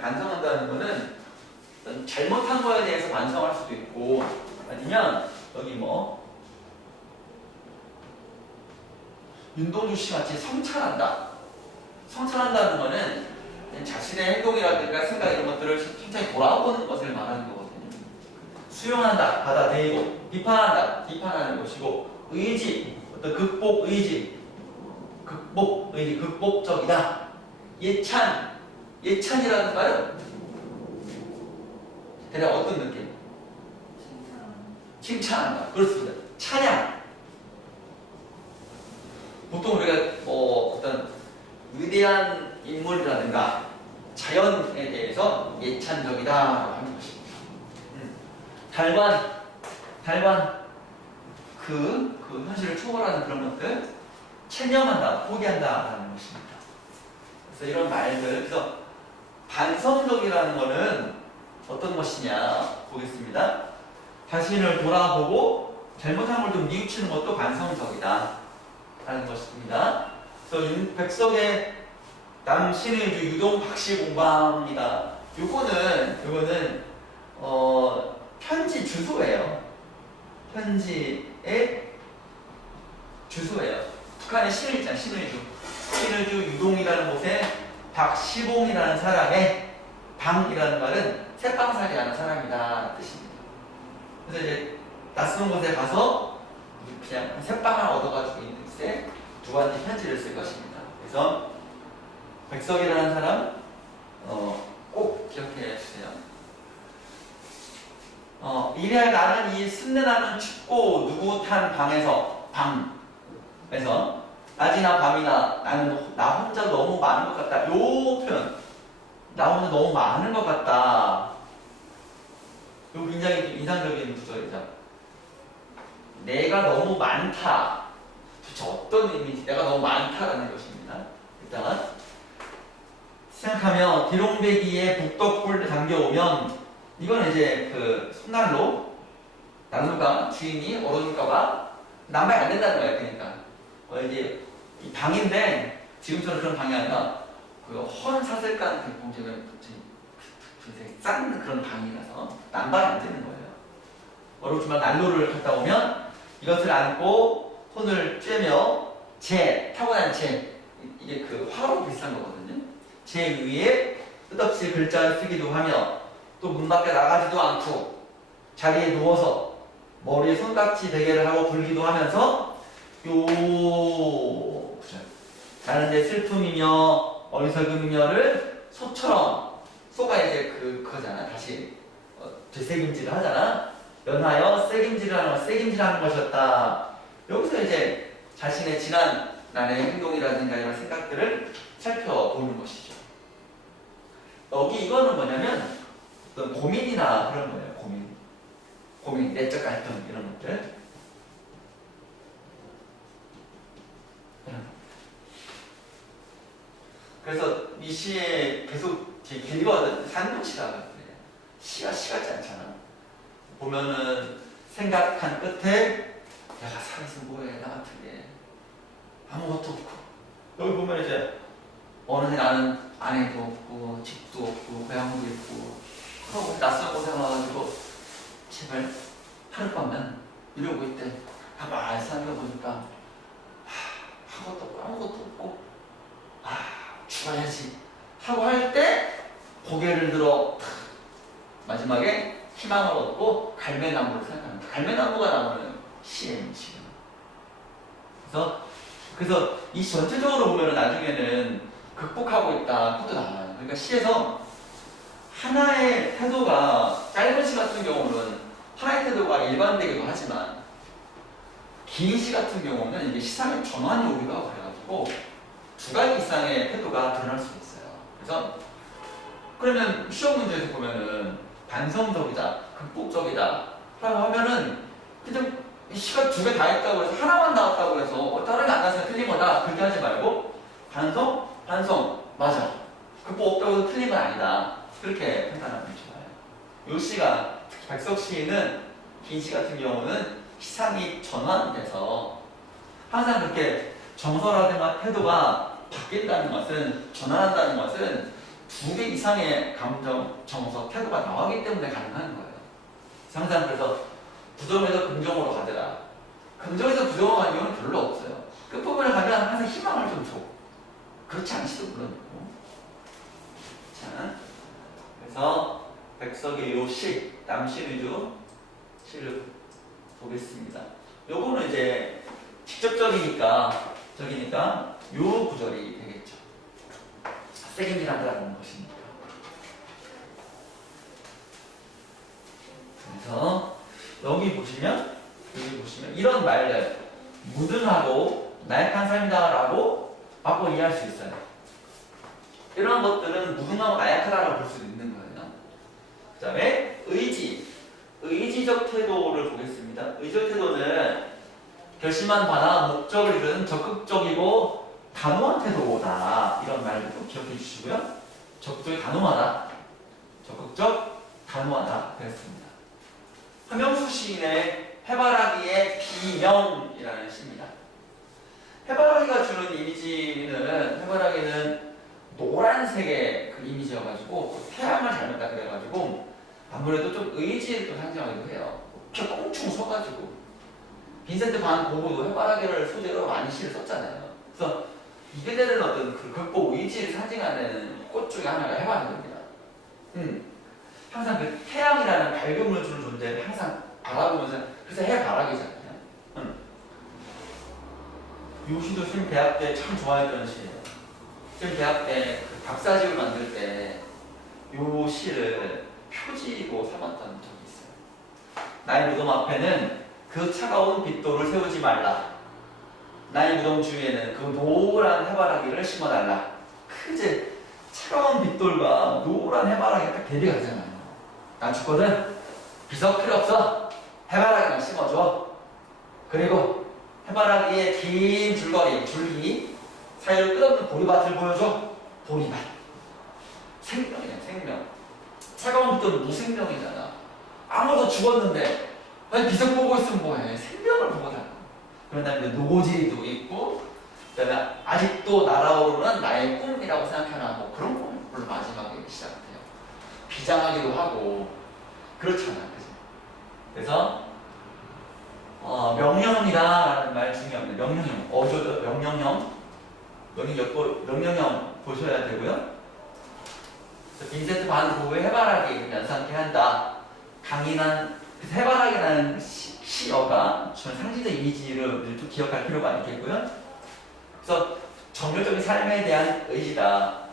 잘못한 거에 대해서 반성할 수도 있고 아니면 여기 윤동주 씨 같이 성찰한다는 거는 자신의 행동이라든가 생각 이런 것들을 천천히 돌아보는 것을 말하는 거거든요. 수용한다, 받아들이고, 비판한다, 비판하는 것이고, 의지, 어떤 극복 의지, 극복적이다. 예찬이라는 말은 대략 어떤 느낌? 칭찬한다. 그렇습니다. 찬양. 보통 우리가 어떤 위대한 인물이라든가 자연에 대해서 예찬적이다라고 하는 것입니다. 달관 그 현실을 초월하는 그런 것들 체념한다, 포기한다라는 것입니다. 그래서 이런 말들, 그래서 반성적이라는 것은 어떤 것이냐 보겠습니다. 자신을 돌아보고 잘못한 걸 좀 뉘우치는 것도 반성적이다 라는 것입니다. 그래서 백석의 남신의주 유동 박씨공방입니다. 요거는 편지 주소예요. 편지의 주소예요. 북한의 신을 있잖아요. 신의주 유동이라는 곳에 박시봉이라는 사람의 방이라는 말은 새방살이라는 사람이다 뜻입니다. 그래서 이제 낯선 곳에 가서 그냥 새빵을 얻어가지고 있는 때 누구한테 편지를 쓸 것입니다. 그래서 백석이라는 사람 꼭 기억해 주세요. 이래 나는 이 순내나는 춥고 누구탄 방에서 낮이나 밤이나 나는 나 혼자 너무 많은 것 같다. 요 표현, 나 혼자 너무 많은 것 같다. 요 굉장히 인상적인 구절이죠. 내가 너무 많다. 도대체 어떤 의미인지, 내가 너무 많다라는 것입니다. 일단 생각하며 기롱배기에 북덕불 당겨오면, 이거는 이제 그 난로가 주인이 얼어줄까봐 난방이 안 된다는 거예요. 그러니까 이제 이 방인데 지금처럼 그런 방이 아니라 그 헌사슬간 그 공정을 싼 그런 방이라서 난방이 안 되는 거예요. 얼어주면 난로를 갔다 오면 이것을 안고 손을 쬐며 타고난 이게 그 화로 비슷한 거거든요. 제 위에 끝없이 글자를 쓰기도 하며 또 문 밖에 나가지도 않고 자리에 누워서 머리에 손깍지 베개를 하고 불기도 하면서 나는 내 슬픔이며 어리석음이며를 소처럼, 소가 이제 그거잖아. 다시 되새김질을 하잖아. 연하여 새김질하는 것이었다. 여기서 이제 자신의 지난 나의 행동이라든가 이런 생각들을 살펴보는 것이죠. 여기 이거는 뭐냐면 어떤 고민이나 그런 거예요. 고민, 내적 갈등 이런 것들. 그래서 이 시에 계속 길거든. 산문시라고 해요. 시가 같지 않잖아. 보면은 생각한 끝에 내가 살아서 뭐해, 나 같은 게 아무것도 없고, 여기 보면 이제 어느새 나는 아내도 없고 집도 없고 고향도 있고 그러고 낯선 곳에 와가지고 제발 하룻밤만 이러고 있대. 가만히 생각해보니까 아무것도 없고 죽어야지 하고 할 때 고개를 들어 마지막에 희망을 얻고 갈매나무를 생각합니다. 갈매나무가 나오는 시예요, 지금. 그래서 이 전체적으로 보면 나중에는 극복하고 있다 것도 나와요. 그러니까 시에서 하나의 태도가, 짧은 시 같은 경우는 하나의 태도가 일반되기도 하지만 긴 시 같은 경우는 이게 시상의 전환이 오기도 하고 그래가지고 두 가지 이상의 태도가 드러날 수 있어요. 그래서 그러면 시험 문제에서 보면은 반성적이다, 극복적이다 라고 하면은 그냥 시가 두 개 다 있다고 해서 하나만 나왔다고 해서 다른 게 안 나와서 틀린 거다 그렇게 하지 말고 반성 맞아, 극복 없다고 해서 틀린 건 아니다 그렇게 판단하면 좋아요. 요 시가, 특히 백석 시는 긴 시 같은 경우는 시상이 전환돼서 항상 그렇게 정서라든가 태도가 바뀐다는 것은, 전환한다는 것은 두 개 이상의 감정, 정서, 태도가 나오기 때문에 가능한 거예요. 항상 그래서 부정에서 긍정으로 가더라. 긍정에서 부정으로 가는 경우는 별로 없어요. 끝부분에 가면 항상 희망을 좀 줘. 그렇지 않지도 물론이고. 자, 그래서 백석의 요 시, 남신의주 시를 보겠습니다. 요거는 이제 직접적이니까 요 구절이 되겠죠. 세긴이라는 것이니까. 그래서 여기 보시면 이런 말들 무등하고 나약한 삶이다라고 바꿔 이해할 수 있어요. 이런 것들은 무등하고 나약하다라고 볼 수도 있는 거예요. 그 다음에 의지적 태도를 보겠습니다. 의지적 태도는 결심한 바나 목적을 이루는 적극적이고 단호한 태도다. 이런 말도 기억해 주시고요. 적극적이 단호하다. 적극적, 단호하다. 그랬습니다. 함영수 시인의 해바라기의 비명이라는 시입니다. 해바라기가 주는 이미지는 해바라기는 노란색의 그 이미지여가지고 태양을 닮았다 그래가지고 아무래도 좀 의지를 좀 상징하기도 해요. 이렇게 꽁충 서가지고 빈센트 반 고흐도 해바라기를 소재로 많이 시를 썼잖아요. 그래서 이게 되는 어떤 그 극복 의지를 상징하는 꽃 중에 하나가 해바라기입니다. 항상 그 태양이라는 밝음을 주는 존재를 항상 바라보면서 그래서 해바라기잖아요. 요 시도 쌤 대학 때 참 좋아했던 시예요. 쌤 대학 때 그 박사집을 만들 때 요 시를 표지로 삼았던 적이 있어요. 나의 무덤 앞에는 그 차가운 빛돌을 세우지 말라. 나의 무덤 주위에는 그 노란 해바라기를 심어달라. 그 이제 차가운 빛돌과 노란 해바라기가 딱 대비가 되잖아요. 난 죽거든. 비석 필요 없어. 해바라기만 심어줘. 그리고 해바라기의 긴 줄기 사이를 끝없는 보리밭을 보여줘. 보리밭. 생명이야, 생명. 차가운 빛돌은 무생명이잖아. 아무도 죽었는데 아니 비석 보고 있으면 뭐해. 생명을 보고자. 그런 다음에 노고지도 있고 그 다음에 아직도 날아오르는 나의 꿈이라고 생각하나 뭐 그런 꿈을 마지막에 시작해요. 비장하기도 하고 그렇잖아. 그치? 그래서 명령이다라는 말 중요합니다. 명령형. 어조죠. 명령형 보셔야 되고요. 빈센트 반 고흐의 해바라기 연상케 한다. 강인한 해바라기라는 시어가 주는 상징적 이미지를 좀 기억할 필요가 있겠고요. 그래서 정열적인 삶에 대한 의지다.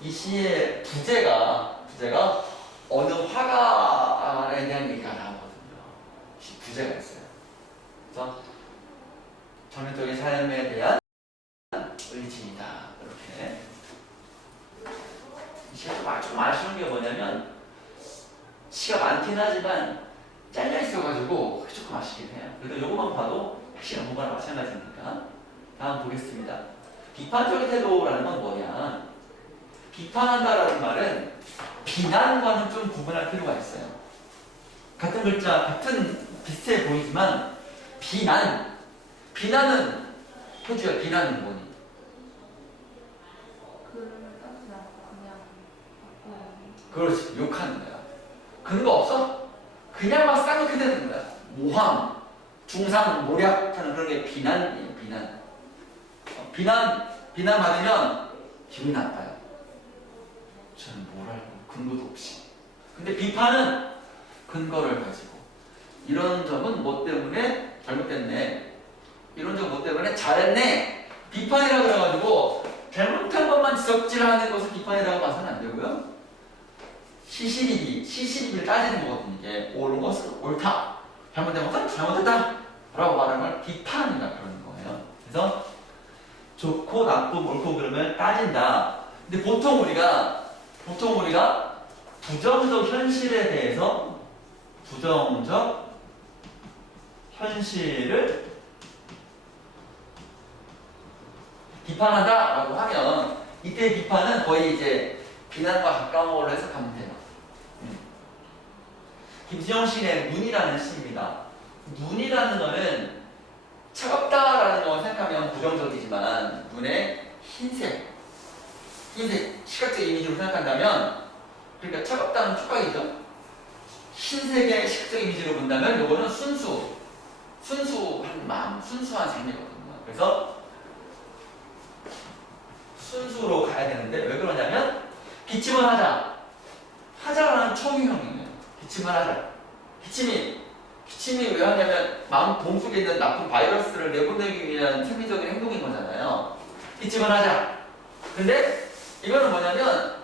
이 시의 부제가 어느 화가에 대한 얘기가 나오거든요. 부제가 있어요. 그래서 정열적인 삶에 대한 의지이다. 이렇게. 이 시가 좀 아쉬운 게 뭐냐면 시가 많긴 하지만 잘려 있어가지고 조금 아쉽긴 해요. 그래도 요거만 봐도 핵심 공부랑 마찬가지니까. 다음 보겠습니다. 비판적인 태도라는 건 뭐냐? 비판한다라는 말은 비난과는 좀 구분할 필요가 있어요. 같은 글자, 비슷해 보이지만 비난은 해줘요. 비난은 뭐니? 그렇지, 욕하는 거야. 근거 없어? 그냥 막 쌍욕해 대는 거야. 모함, 중상, 모략하는 그런 게 비난이에요. 비난 받으면 기분이 나빠요. 저는 뭘 알고 근거도 없이. 근데 비판은 근거를 가지고 이런 점은 뭐 때문에 잘못됐네. 이런 점 뭐 때문에 잘했네. 비판이라고 그래가지고 잘못한 것만 지적질하는 것을 비판이라고 봐서는 안 되고요. 시시비비를 따지는 거거든요. 이게 옳은 것은 옳다. 잘못된 것은 잘못했다. 라고 말하는 걸 비판이라 그러는 거예요. 그래서 좋고 나쁘고 옳고 그러면 따진다. 근데 보통 우리가 부정적 현실에 대해서 부정적 현실을 비판한다라고 하면 이때 비판은 거의 이제 비난과 가까운 걸로 해석하면 돼요. 김지영 시인의 눈이라는 시입니다. 눈이라는 거는 차갑다라는 거 생각하면 부정적이지만 눈의 흰색 시각적 이미지로 생각한다면 그러니까 차갑다는 촉각이죠. 흰색의 시각적 이미지로 본다면 요거는 순수한 마음, 순수한 삶이거든요. 그래서 순수로 가야 되는데 왜 그러냐면 기침을 하자라는 초유형이에요. 기침을 하자. 기침이 왜 하냐면 마음 몸속에 있는 나쁜 바이러스를 내보내기 위한 생리적인 행동인 거잖아요. 기침을 하자. 근데 이거는 뭐냐면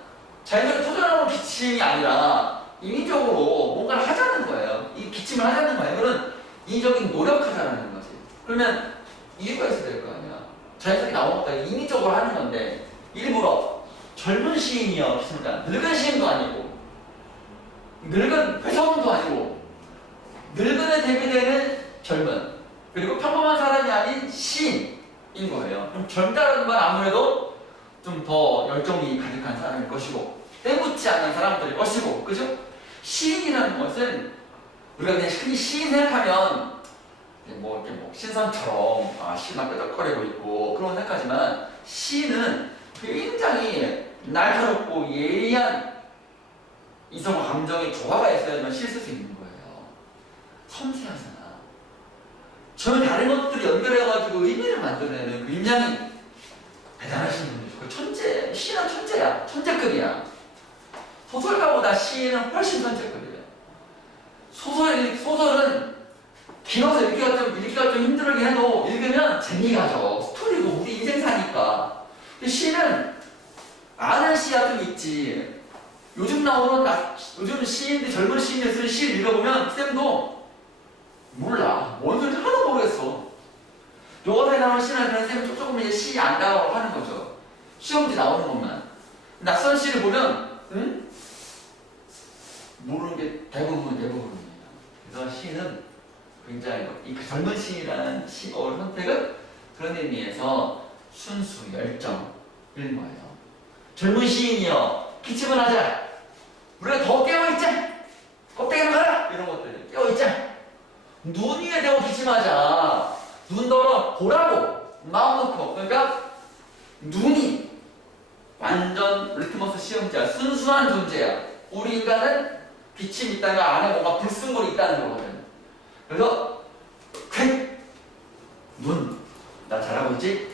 자연스럽게 토전하는 기침이 아니라 인위적으로 뭔가를 하자는 거예요. 이 기침을 하자는 거예요. 이거는 인위적인 노력하자라는 거지. 그러면 이유가 있어야 될 거 아니야. 자연스럽게 나오는 것도 인위적으로 하는 건데 일부러 젊은 시인이요. 기침을 늙은 시인도 아니고 늙은 회사원도 아니고 늙은에 대비되는 젊은 그리고 평범한 사람이 아닌 시인인 거예요. 그럼 젊다라는 건 아무래도 좀 더 열정이 가득한 사람일 것이고 때묻지 않은 사람들일 것이고 그죠? 시인이라는 것은 우리가 그냥 흔히 시인 생각하면 이렇게 뭐 신선처럼 시만 끄덕거리고 있고 그런 생각하지만 시인은 굉장히 날카롭고 예리한 이성과 감정의 조화가 있어야지만 시를 쓸 수 있는 거예요. 섬세하잖아. 전혀 다른 것들을 연결해가지고 의미를 만들어내는 그 임량이 대단하신 분이죠. 그 천재, 시인은 천재야. 천재급이야. 소설가보다 시인은 훨씬 천재급이에요. 소설은 길어서 읽기가 좀 힘들긴 해도 읽으면 재미가죠. 스토리고 우리 인생사니까. 근데 시는 아는 시야 좀 있지. 요즘 요즘 시인들, 젊은 시인들 쓰는 시를 읽어보면 쌤도 몰라. 뭔 소리인지 하나도 모르겠어. 요거에 나오는 시나 그런 쌤은 조금 이제 시 안다고 하는 거죠. 시험지 나오는 것만. 낯선 시를 보면, 응? 모르는 게 대부분이에요. 그래서 시는 굉장히, 이 젊은 시인이라는 시어를 선택은 그런 의미에서 순수, 열정인 거예요. 젊은 시인이요. 기침을 하자. 우리가 더 깨어있자. 껍데기를 가라. 이런 것들. 깨어있자. 눈 위에 대고 기침하자. 눈 더러 보라고. 마음 놓고. 그러니까 눈이 완전 리트머스 시험지야. 순수한 존재야. 우리 인간은 기침 있다가 안에 뭔가 불순물이 있다는 거거든. 그래서 눈. 나 잘하고 있지?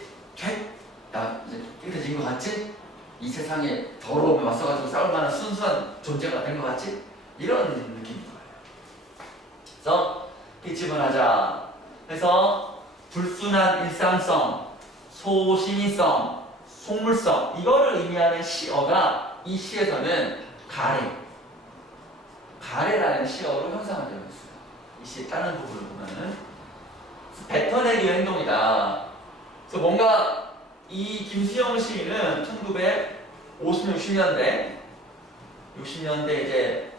나 이제 깨끗해진 것 같지? 이 세상에 더러움에 맞서가지고 싸울 만한 순수한 존재가 된 것 같지? 이런 느낌인 거예요. 그래서 기침을 하자. 그래서 불순한 일상성, 소신이성, 속물성 이거를 의미하는 시어가 이 시에서는 가래라는 시어로 형상화되어 있어요. 이 시의 다른 부분을 보면은 뱉어내기 행동이다. 그래서 뭔가 이 김수영 시인은 1950, 60년대 이제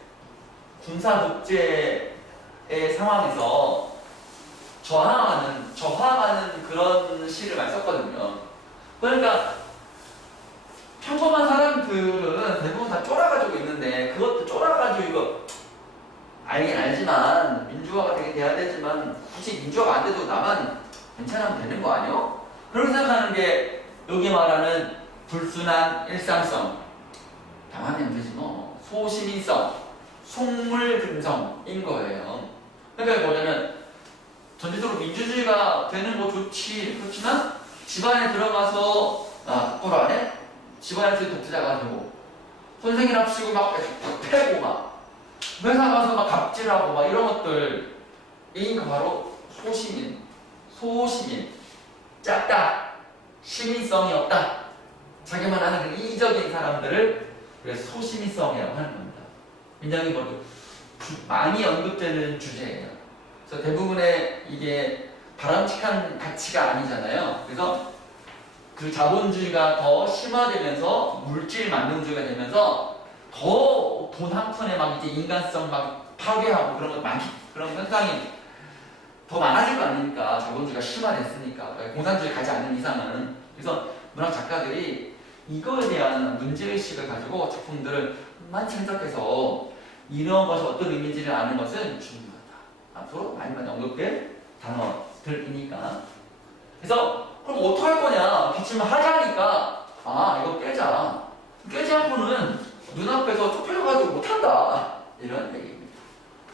군사 독재의 상황에서 저항하는 그런 시를 많이 썼거든요. 그러니까 평범한 사람들은 대부분 다 쫄아가지고 있는데 그것도 쫄아가지고 이거 알긴 알지만 민주화가 되게 돼야 되지만 굳이 민주화가 안 돼도 나만 괜찮으면 되는 거 아니요? 그렇게 생각하는 게 여기 말하는 불순한 일상성 당하면 되지 뭐 소시민성 속물근성인 거예요. 그러니까 뭐냐면 전체적으로 민주주의가 되는 거 좋지. 그렇지만 집안에 들어가서 똑바로 안 해? 집안에서 독재자가 되고 선생이랍시고 막 패고 막 회사 가서 막 갑질하고 막 이런 것들 이게 바로 소시민 작다 시민성이 없다 자기만 하는 그 이기적인 사람들을 그래서 소시민성이라고 하는 겁니다. 굉장히 많이 언급되는 주제예요. 그래서 대부분의 이게 바람직한 가치가 아니잖아요. 그래서 그 자본주의가 더 심화되면서 물질 만능주의가 되면서 더 돈 한 푼에 막 이제 인간성 막 파괴하고 그런 현상이 더 많아질 거 아닙니까? 자본주의가 심화됐으니까 공산주의 가지 않는 이상은. 그래서 문학 작가들이 이거에 대한 문제의식을 가지고 작품들을 많이 창작해서 이런 것이 어떤 의미인지를 아는 것은 중요하다. 앞으로 많이 언급될 단어들이니까. 그래서 그럼 어떡할 거냐? 기침을 하자니까 이거 깨지 않고는 눈앞에서 좁혀가지고 못한다. 이런 얘기입니다.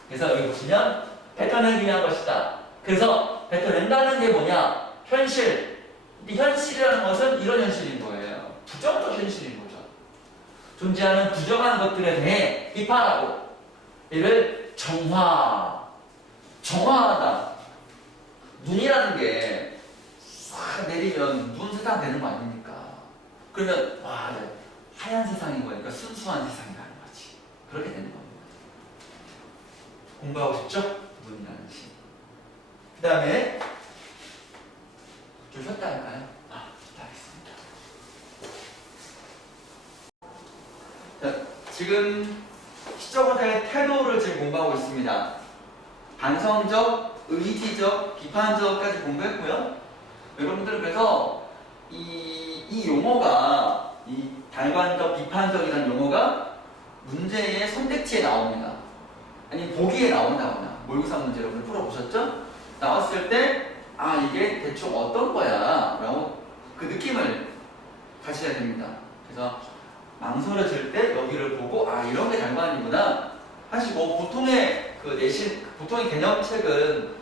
그래서 여기 보시면 뱉어내기 위한 것이다. 그래서 뱉어낸다는 게 뭐냐? 현실. 근데 현실이라는 것은 이런 현실인 거예요. 부정적 현실인 거죠. 존재하는 부정한 것들에 대해 비판하고 이를 정화하다. 눈이라는 게 싹 내리면 눈 세상 되는 거 아닙니까? 그러면 와 하얀 세상인 거니까 순수한 세상이라는 거지. 그렇게 되는 겁니다. 공부하고 싶죠? 눈이라는 시. 그 다음에 좀 쉬었다 할까요? 쉬었다 하겠습니다. 자, 지금 시적어사의 태도를 지금 공부하고 있습니다. 반성적, 의지적, 비판적까지 공부했고요. 여러분들 그래서 이 용어가 이 달관적, 비판적이라는 용어가 문제의 선택지에 나옵니다. 아니 보기에 나온다거나 모의고사 문제 여러분 풀어보셨죠? 나왔을 때 이게 대충 어떤 거야 라고 그 느낌을 가셔야 됩니다. 그래서 망설여질 때 여기를 보고 이런 게 달관이구나 하시고, 보통의 그 내신 보통의 개념책은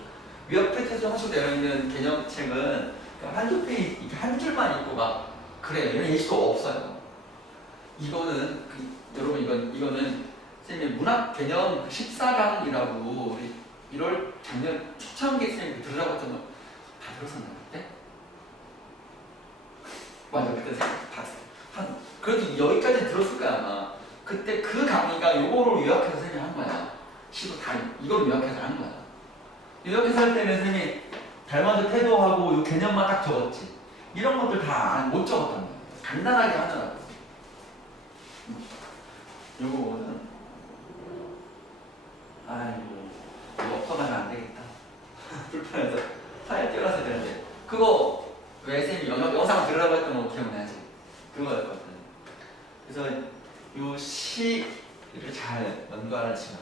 위협 프리테이션 하시고 되어 있는 개념책은 한두 페이지 이렇게 한 줄만 읽고 막 그래요. 이런 예시도 없어요. 이거는 여러분 이거는 선생님이 문학 개념 14강이라고 1월 작년 초창기 선생님이 들으라고 했던 거 다 들었었나요 그때? 맞아, 그때 그래도 여기까지 들었을 거야 아마. 그때 그 강의가 요거를 요약해서 선생님이 한 거야. 시도 다 이걸 요약해서 한 거야. 요약해서 할 때는 선생님이 닮아서 태도하고 요 개념만 딱 적었지. 이런 것들 다 못 적었단 말이야. 간단하게 하더라고. 요거는 이거 없어가면 안 되겠다. 불편해서 사일 뛰어가서 되는데 그거 왜 선생님이 영상 들으라고 했던 거 기억나지? 그거였거든. 그래서 요 시를 잘 연구하는 시간.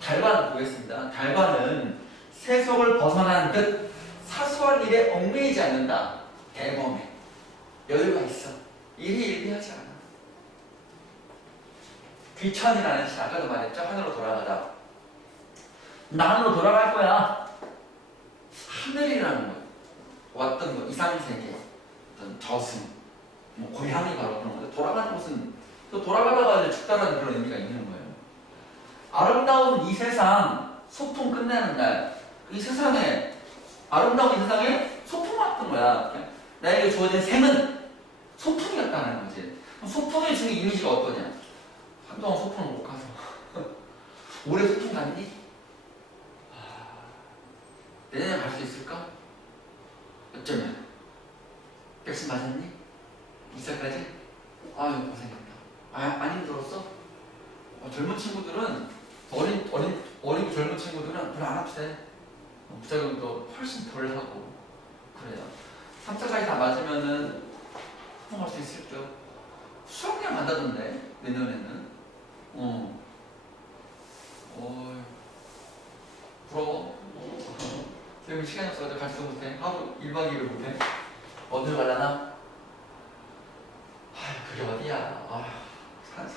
달관 보겠습니다. 달관은 세속을 벗어난 듯 사소한 일에 얽매이지 않는다. 대범해. 여유가 있어. 일이 일비하지 않아. 귀천이라는 시 아까도 말했죠? 하늘로 돌아가다. 나 하늘로 돌아갈 거야. 하늘이라는 거, 어떤 거, 이상세계, 어떤 저승, 뭐 고향이 바로 그런 건데, 돌아가는 곳은 또 돌아가다가 이제 죽다라는 그런 의미가 있는 거예요. 아름다운 이 세상, 소풍 끝내는 날, 이 세상에 아름다운 이 세상에 소풍 같은 거야. 나에게 주어진 생은 소풍이었다는 거지. 소풍의 주는 이미지가 어떠냐? 한동안 소풍을 못 가서 올해 소풍 갔니? 내년에 갈 수 있을까? 어쩌면 백신 맞았니? 2살까지? 아유 고생했다. 안 힘들었어? 젊은 친구들은 어리고 젊은 친구들은 별로 안 아프대. 부작용도 훨씬 덜 하고 그래요. 3차까지 다 맞으면은 소풍할 수 있을 듯. 수학여행 간다던데 내년에는. 부러워. 지금 시간이 없어가지고 갈지도 못해. 하루 1박 2일 못해. 어디로 가려나? 그게 어디야.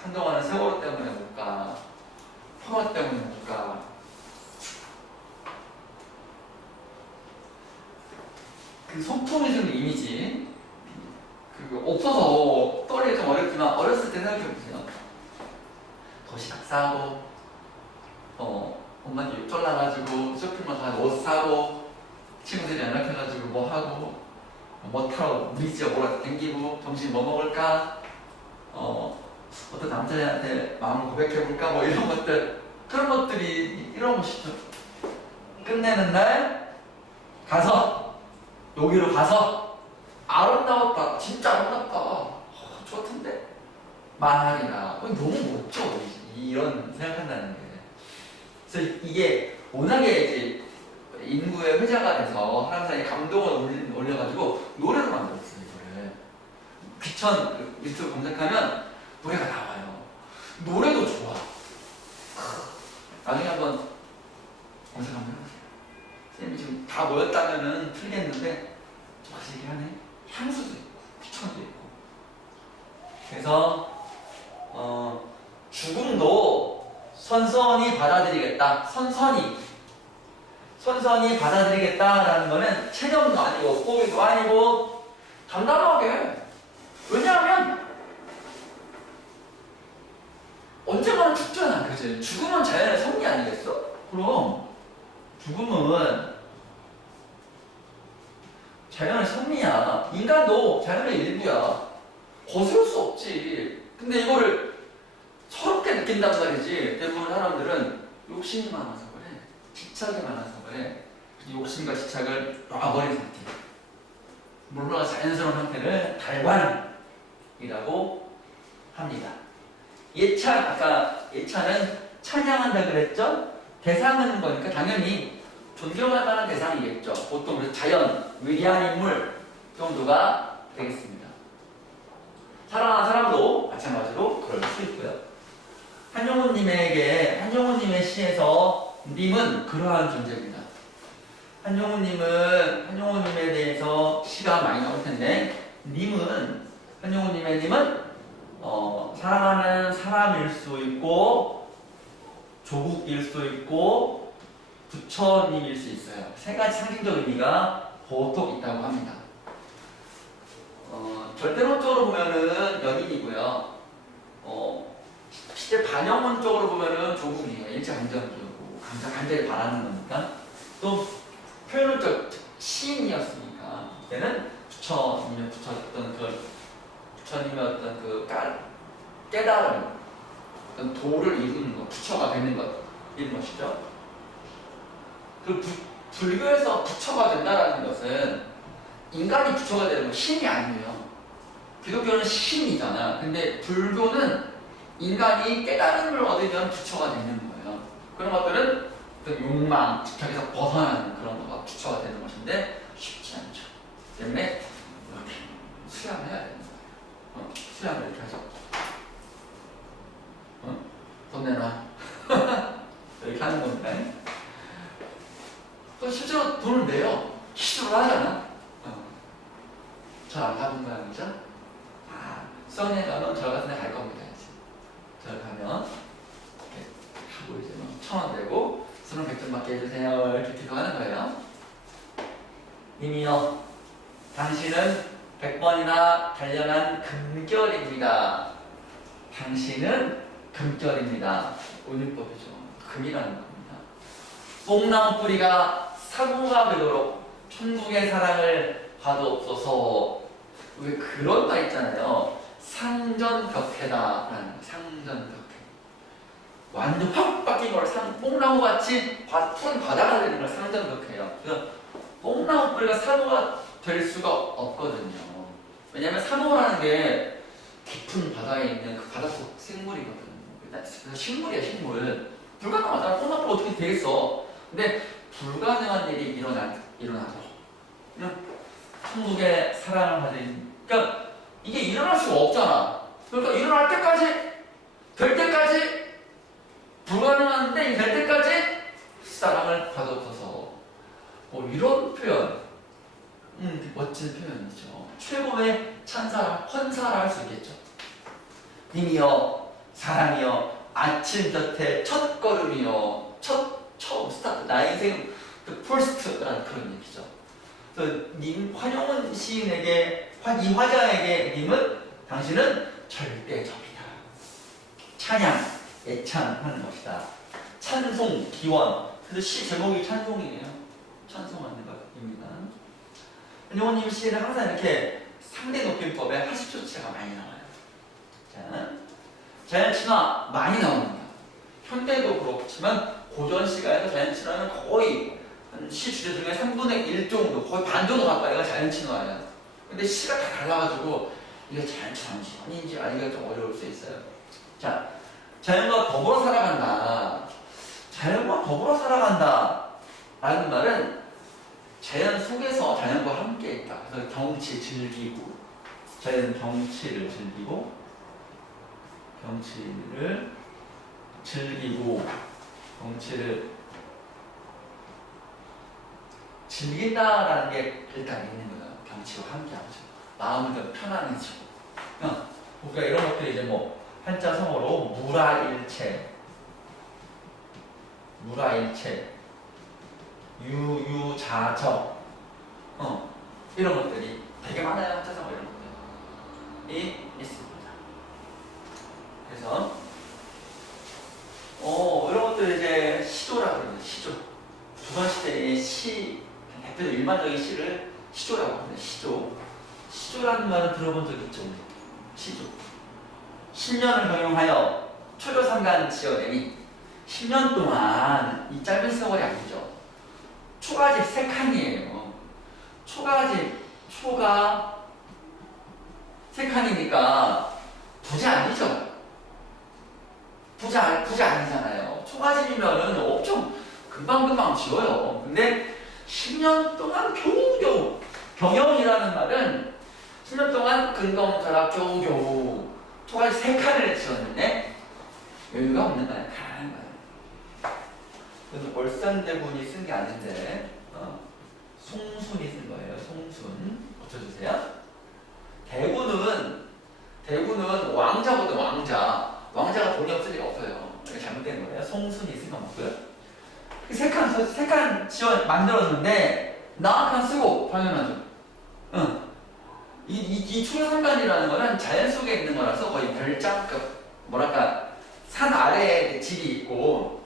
한동안은 세월호 때문에 못 가. 평화 때문에 못 가. 그 소풍이 주는 이미지, 없어서 떠올리기 좀 어렵지만 어렸을 때 생각해보세요. 도시락 싸고 엄마한테 욕 졸라가지고 쇼핑몰 가서 옷 사고 친구들이 연락해가지고 뭐 하고 뭐 타러 우리 집 오라 댕기고 점심 뭐 먹을까, 어떤 남자애한테 마음을 고백해볼까, 뭐 이런 것들, 그런 것들이 이런 것이죠. 끝내는 날 가서 여기로 가서 아름다웠다, 진짜 아름답다, 좋던데 만학이나 너무 멋져 이런 생각한다는 게. 그래서 이게 워낙에 이제 인구의 회자가 돼서 사람들이 감동을 올려가지고 노래로 만들었어요. 이거를 귀천 유튜브 검색하면 노래가 나와요. 노래도 좋아. 나중에 한번 검색 한번 해보세요. 쌤이 지금 다 모였다면은 틀리겠는데 좀 거시기 하네. 향수도 있고 귀천도 있고. 그래서 죽음도 선선히 받아들이겠다. 선선히 받아들이겠다라는 거는 체념도 아니고 포기도 아니고 단단하게. 왜냐하면 언젠가는 죽잖아, 그지? 죽음은 자연의 섭리 아니겠어? 그럼 죽음은 자연의 섭리야. 인간도 자연의 일부야. 거스를 수 없지. 근데 이거를 서럽게 느낀단 말이지. 대부분 사람들은 욕심이 많아서 그래. 집착이 많아서 그래. 욕심과 집착을 놔버린 상태. 물론 자연스러운 상태를 달관이라고 합니다. 예찬, 아까 예찬은 찬양한다 그랬죠? 대상은 거니까 당연히 존경할 만한 대상이겠죠. 보통 그래서 자연, 위대한 인물 정도가 되겠습니다. 사랑하는 사람도 마찬가지로 그럴 수 있고요. 한용우님의 시에서 님은 그러한 존재입니다. 한용우님에 대해서 시가 많이 나올 텐데, 한용우님의 님은 사랑하는 사람일 수 있고, 조국일 수 있고, 부처님일 수 있어요. 세 가지 상징적 의미가 보통 있다고 합니다. 절대론적으로 보면은 연인이고요. 실제 반영론적으로 보면은 조국이에요. 일제강점기고 강제에 반하는 거니까. 또 표현론적 시인이었으니까 그때는 부처님의 깨달음, 어떤 도를 이루는 것, 부처가 되는 것 이런 것이죠. 그 불교에서 부처가 된다라는 것은 인간이 부처가 되는 건 신이 아니에요. 기독교는 신이잖아. 근데 불교는 인간이 깨달음을 얻으면 부처가 되는 거예요. 그런 것들은 욕망, 집착에서 벗어나는 그런 거가 부처가 되는 것인데 쉽지 않죠. 때문에 이렇게 수양을 해야 되는 거예요. 수양을 이렇게 하죠. 돈 내놔. 이렇게 하는 건데. 또 실제로 돈을 내요. 기도를 하잖아. 절 안 가본 모양이죠? 수원에 가면 절 같은 데 갈 겁니다. 이제. 절 가면 이렇게 하고 이제 1,000원 내고 수능 100점 맞게 해주세요. 이렇게 기도하는 거예요. 님이요, 당신은 100번이나 단련한 금결입니다. 당신은 금결입니다. 운율법이죠. 금이라는 겁니다. 뽕나무 뿌리가 사고가 되도록 천국의 사랑을 받아옵소서. 왜 그런 말 있잖아요. 상전벽해다라는 상전벽해. 완전 확 바뀐 걸 뽕나무 같이 푸른 바다가 되는 걸 상전벽해요. 그래서 뽕나무 뿌리가 사고가 될 수가 없거든요. 왜냐하면 사고라는 게 깊은 바다에 있는 그 바닷속 생물이거든요. 그래서 식물이야, 식물. 불가능하잖아. 뽕나무 뿌리가 어떻게 되겠어. 근데 불가능한 일이 일어나죠. 천국의 사랑을 받은. 그러니까 이게 일어날 수가 없잖아. 그러니까 일어날 때까지, 될 때까지, 불가능한데 될 때까지 사랑을 받아줘서 이런 표현, 멋진 표현이죠. 최고의 찬사라, 헌사라 할 수 있겠죠. 님이여, 사랑이여, 아침 곁에 첫 걸음이여, 처음 스타트, 나의 인생 그 퍼스트라는 그런 얘기죠. 그래서 님, 환용은 시인에게, 이 화자에게 님은 당신은 절대적이다. 찬양, 애창하는 것이다. 찬송, 기원. 그래서 시 제목이 찬송이에요. 찬송하는 것입니다. 환용은님 시에는 항상 이렇게 상대 높임법에 하십조체가 많이 나와요. 자, 자연 친화 많이 나옵니다. 현대도 그렇지만 고전 시가에서 자연 친화는 거의 시 주제 중에 3분의 1 정도, 거의 반 정도 가까이가 자연 친화예요. 근데 시가 다 달라가지고 이게 자연 친화인지 아닌지 알기가 좀 어려울 수 있어요. 자, 자연과 더불어 살아간다. 자연과 더불어 살아간다 라는 말은 자연 속에서 자연과 함께 있다. 그래서 경치 즐기고, 자연 경치를 즐긴다라는 게 일단 있는 거예요. 경치와 함께 하죠. 마음을 좀 편안해지고. 그러니까 이런 것들이 이제 한자 성어로 무라일체, 유유자적, 이런 것들이 되게 많아요. 한자 성어 이런 것들이. 있습니다. 그래서 이런 것들 이제 시조라고 합니다. 시조. 조선시대의 시, 대표적 일반적인 시를 시조라고 합니다. 시조. 시조라는 말은 들어본 적 있죠? 시조. 10년을 경영하여 초조상간 지어내니 10년 동안 이 짧은 세월이 아니죠. 초가집 3칸이에요. 초가 3칸이니까 부자 아니죠? 부자 아니잖아요. 초가집이면은 엄청 금방금방 지어요. 근데 10년 동안 겨우겨우, 경영이라는 말은 10년 동안 근검절약 겨우겨우 초가집 3칸을 지었는데 여유가 없는 거야. 가난한 거야. 그래서 월산대군이 쓴 게 아닌데 송순이 쓴 거예요. 송순. 고쳐주세요. 대구는 왕자거든. 왕자가 돈이 없을 리가 없어요. 이게 잘못된 거예요. 송순이 쓴 건 맞고요. 세 칸 지어 만들었는데 나한 칸 쓰고 당연하죠. 이 초상간이라는 거는 자연 속에 있는 거라서 거의 별장급, 뭐랄까, 산 아래에 집이 있고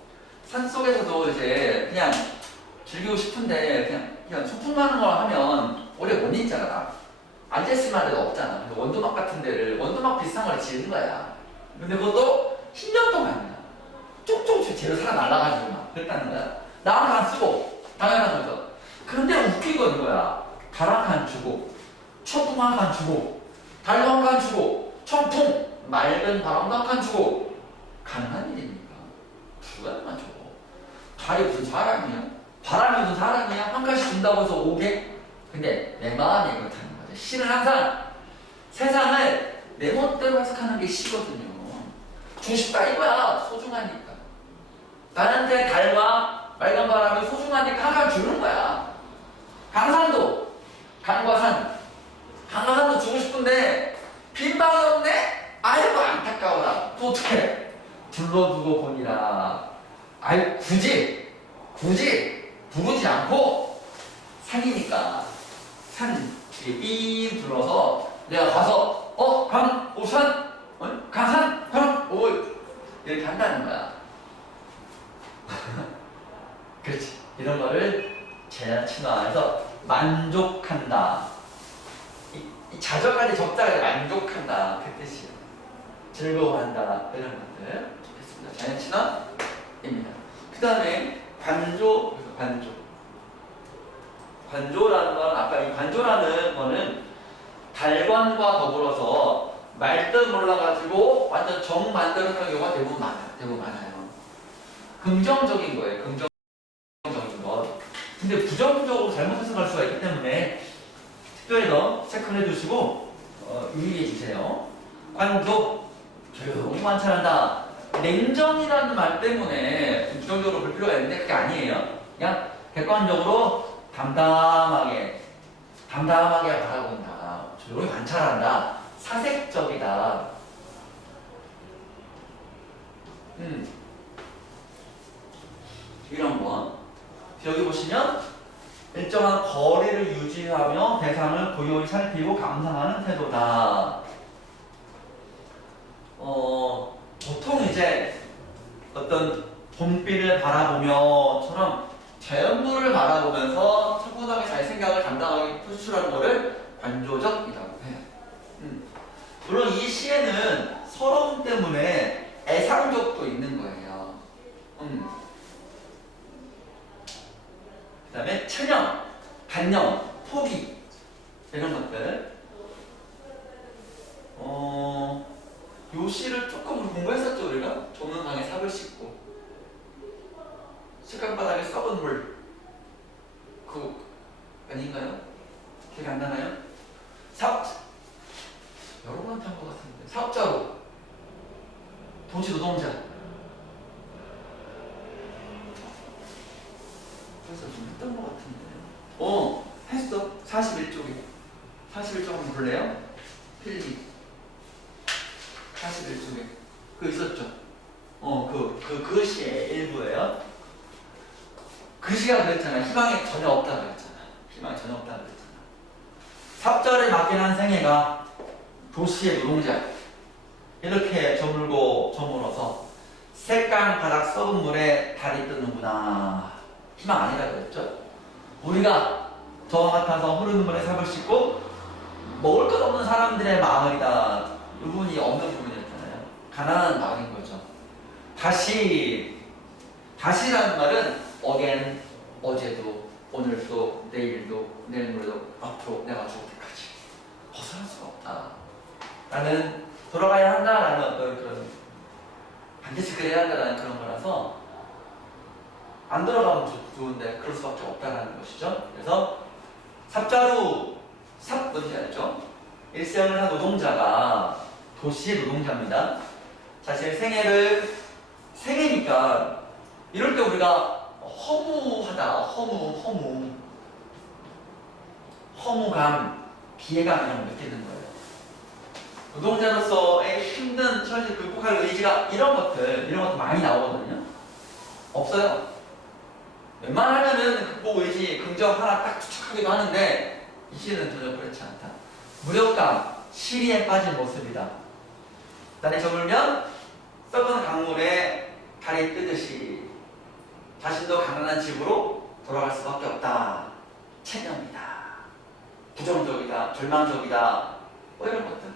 산 속에서도 이제 그냥 즐기고 싶은데 그냥 소풍 가는 거 하면 오래 못 있잖아. 앉아있을 데도 없잖아. 원두막 같은 데를, 원두막 비슷한 걸 지은 거야. 근데 그것도 10년 동안이야. 쪽쪽 재료 사가 날라가지고 막 그랬다는 거야. 나 한 칸 쓰고 당연한 거죠. 그런데 웃긴 건 이거야. 달 한 칸 주고 초풍 한 칸 주고 달도 한 칸 주고 청풍 맑은 바람도 한 칸 주고 가능한 일입니까? 불가능하죠. 달이 무슨 사람이야? 바람이 무슨 사람이야? 한 칸씩 준다고 해서 오게? 근데 내 마음이 그렇다는 거죠. 시는 항상 세상을 내 멋대로 해석하는 게 시거든요. 주고 싶다 이거야. 소중하니까. 나한테 달과 맑은 바람이 소중하니까 한 칸 주는 거야. 강산도 강과산도 주고 싶은데 빈 방이 없네? 아이고 안타까워라. 또 어떡해? 둘러두고 보니라. 아이 굳이 부르지 않고 산이니까 산 뒤에 삥 둘러서 내가 가서 오산 강산 오 이렇게 한다는 거야. 그렇지. 이런 거를 제자친화해서 만족한다. 이 자적할 때 적당하게 만족한다. 그 뜻이에요. 즐거워한다. 이런 것들 좋겠습니다. 자연친화입니다. 그 다음에 관조라는 건 아까 이 관조라는 거는 달관과 더불어서 말뜻 몰라가지고 완전 정 만드는 경우가 대부분 많아요. 긍정적인 거예요. 긍정적인 것. 근데 부정적으로 잘못 해석할 수가 있기 때문에 특별히 더 체크해 주시고 유의해 주세요. 관조 조용히 관찰한다. 냉정이라는 말 때문에 부정적으로 볼 필요가 있는데 그게 아니에요. 그냥 객관적으로 담담하게 바라본다. 조용히 관찰한다. 사색적이다. 이런 거. 여기 보시면 일정한 거리를 유지하며 대상을 고요히 살피고 감상하는 태도다. 보통 이제 어떤 봄비를 바라보며처럼 자연물을 바라보면서 차분하게 잘 생각을 담당하게 표출하는 것을 관조적이라고 해요. 물론 이 시에는 서러움 때문에 애상적도 있는 거예요. 그 다음에 체념, 단념, 포기 이런 것들. 요 시를 조금 공부했었죠 우리가? 조는 강에 삽을 씻고 식감바닥에 썩은 물 그거 아닌가요? 기억이 안 나나요? 여러 번한테 한 것 같은데 사업자로 동시 노동자 그래서 좀 했던 것 같은데 했어. 41쪽에 41쪽 한번 볼래요? 필기 41쪽에 그거 있었죠? 그 시의 일부예요. 그 시가 그랬잖아. 희망이 전혀 없다 그랬잖아. 희망이 전혀 없다 그랬잖아. 삽절에 맡겨난 생애가 도시의 노동자 이렇게 저물고 저물어서 색깔 바닥 썩은 물에 달이 뜨는구나. 희망 아니라 그랬죠? 우리가 저와 같아서 흐르는 물에 삽을 씻고 먹을 것 없는 사람들의 마을이다. 이 부분이 없는 부분이었잖아요. 가난한 마을인 거죠. 다시라는 말은 again, 어제도, 오늘도, 내일도, 내일 모레도, 앞으로 내가 죽을 때까지 벗어날 수가 없다. 나는 돌아가야 한다라는 어떤 그런 반드시 그래야 한다라는 그런 거라서 안 돌아가면 좋은데 그럴 수밖에 없다라는 것이죠. 그래서 삽자루, 삽 뭔지 알죠? 일생을 한 노동자가 도시의 노동자입니다. 자신의 생애니까 이럴 때 우리가 허무감, 비애감 이런 걸 느끼는 거예요. 노동자로서의 힘든 현실 극복할 의지가 이런 것들 많이 나오거든요. 없어요. 웬만하면은 극복 의지, 긍정 하나 딱 추측하기도 하는데 이 시는 전혀 그렇지 않다. 무력감, 시리에 빠진 모습이다. 달이 저물면 썩은 강물에 달이 뜨듯이 자신도 가난한 집으로 돌아갈 수밖에 없다. 체념이다. 부정적이다. 절망적이다. 뭐 이런 것들.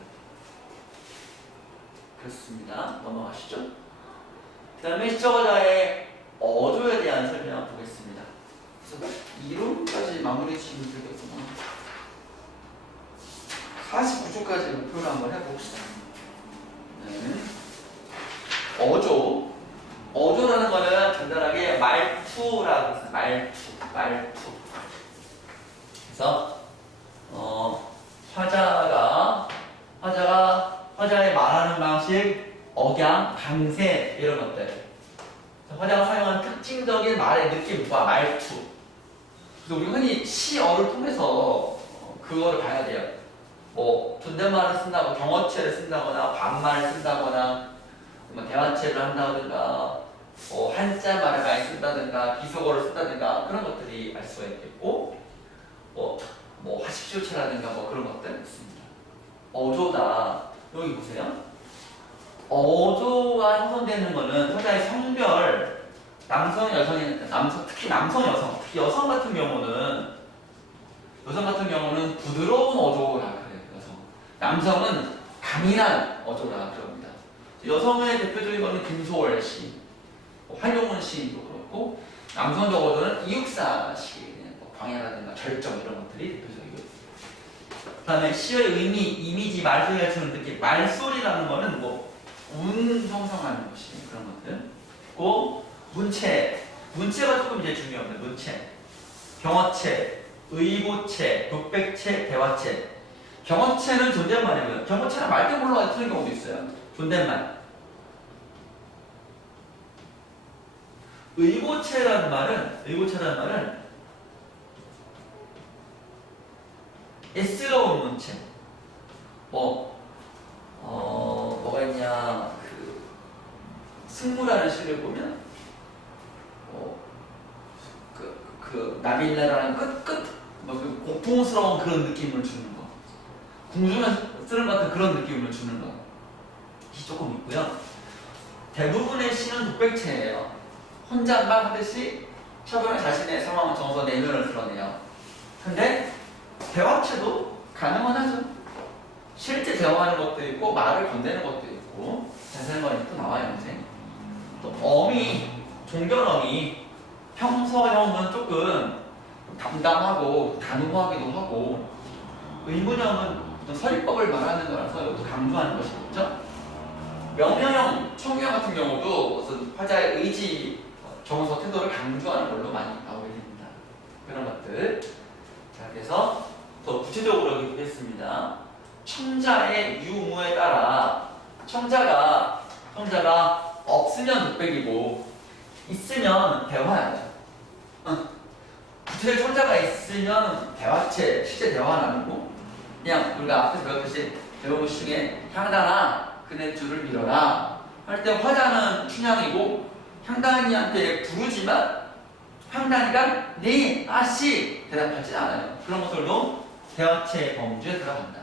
그렇습니다. 넘어가시죠. 그 다음에 시적어자의 어조에 대한 설명을 보겠습니다. 그래서 이론까지 마무리 지으면 되겠구나. 49초까지 목표를 한번 해봅시다. 네. 어조라는 거는 간단하게 말투라고 해서 말투. 그래서 화자의 말하는 방식, 억양, 강세 이런 것들. 화자가 사용하는 특징적인 말의 느낌과 말투. 그래서 우리 흔히 시어를 통해서 그거를 봐야 돼요. 뭐 존댓말을 쓴다고 경어체를 쓴다거나 반말을 쓴다거나 뭐 대화체를 한다든가 한자말을 많이 쓴다든가 비속어를 쓴다든가 그런 것들이 알 수가 있겠고 뭐 하십시오체라든가 뭐 그런 것들 있습니다. 어조다. 여기 보세요. 어조가 형성되는 거는 서자의 성별, 남성, 여성이 특히 남성, 여성, 특히 여성 같은 경우는 부드러운 어조라 그래요. 남성은 강인한 어조라 그럽니다. 여성의 대표적인 거는 김소월 시, 활용훈 시도 그렇고 남성적 어조는 이육사 시, 광야라든가 절정 이런 것들이 대표적이고요. 그 다음에 시의 의미, 이미지, 말소리가 주는 느낌. 말소리라는 거는 운 형성하는 것이 그런 것들. 그 문체가 조금 이제 중요합니다. 문체, 경어체, 의보체, 독백체, 대화체. 경어체는 존댓말이고요. 경어체는 말 때문에 올라가 틀린 경우도 있어요. 존댓말. 의보체라는 말은 애쓰러운 문체. 뭐가 있냐, 승무라는 시를 보면, 나빌레라는 그 고풍스러운 그런 느낌을 주는 거. 궁중에 쓰는 것 같은 그런 느낌을 주는 거. 이 조금 있고요. 대부분의 시는 독백체예요. 혼잣말 하듯이 차분히 자신의 상황을 정서 내면을 드러내요. 근데 대화체도 가능은 하죠. 실제 대화하는 것도 있고 말을 건네는 것도 있고 자세한 또 나와요. 이제 또 종결어미 평서형은 조금 담담하고 단호하기도 하고 의문형은 서리법을 말하는 거라서 이것도 강조하는 것이겠죠. 명령형, 청유형 같은 경우도 무슨 화자의 의지, 정서, 태도를 강조하는 걸로 많이 나오게 됩니다. 그런 것들. 자, 그래서 더 구체적으로 보겠습니다. 청자의 유무에 따라 청자가 없으면 독백이고 있으면 대화예요. 구체적 청자가 있으면 대화체, 실제 대화는 아니고 그냥 우리가 앞에서 배웠듯이 배운 것 중에 향단아 그네 줄을 밀어라 할 때 화자는 춘향이고 향단이한테 부르지만 향단이가 네 아씨 대답하지 않아요. 그런 것들도 대화체 범주에 들어간다.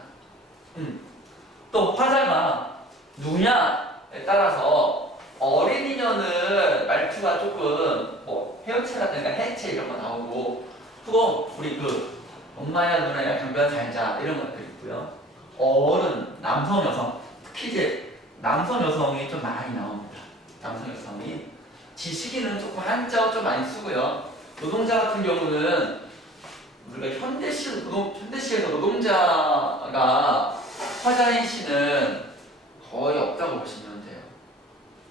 또 화자가 누냐에 따라서 어린이녀는 말투가 조금 뭐 헤어체라든가 해체 이런 거 나오고 그거 우리 그 엄마야 누나야 강변 살자 이런 것들 있고요. 어른 남성 여성 특히 이제 남성 여성이 좀 많이 나옵니다. 남성 여성이 지식인은 조금 한자어 좀 많이 쓰고요. 노동자 같은 경우는 우리가 현대시에서 노동자가 화자인 시는 거의 없다고 보시면 돼요.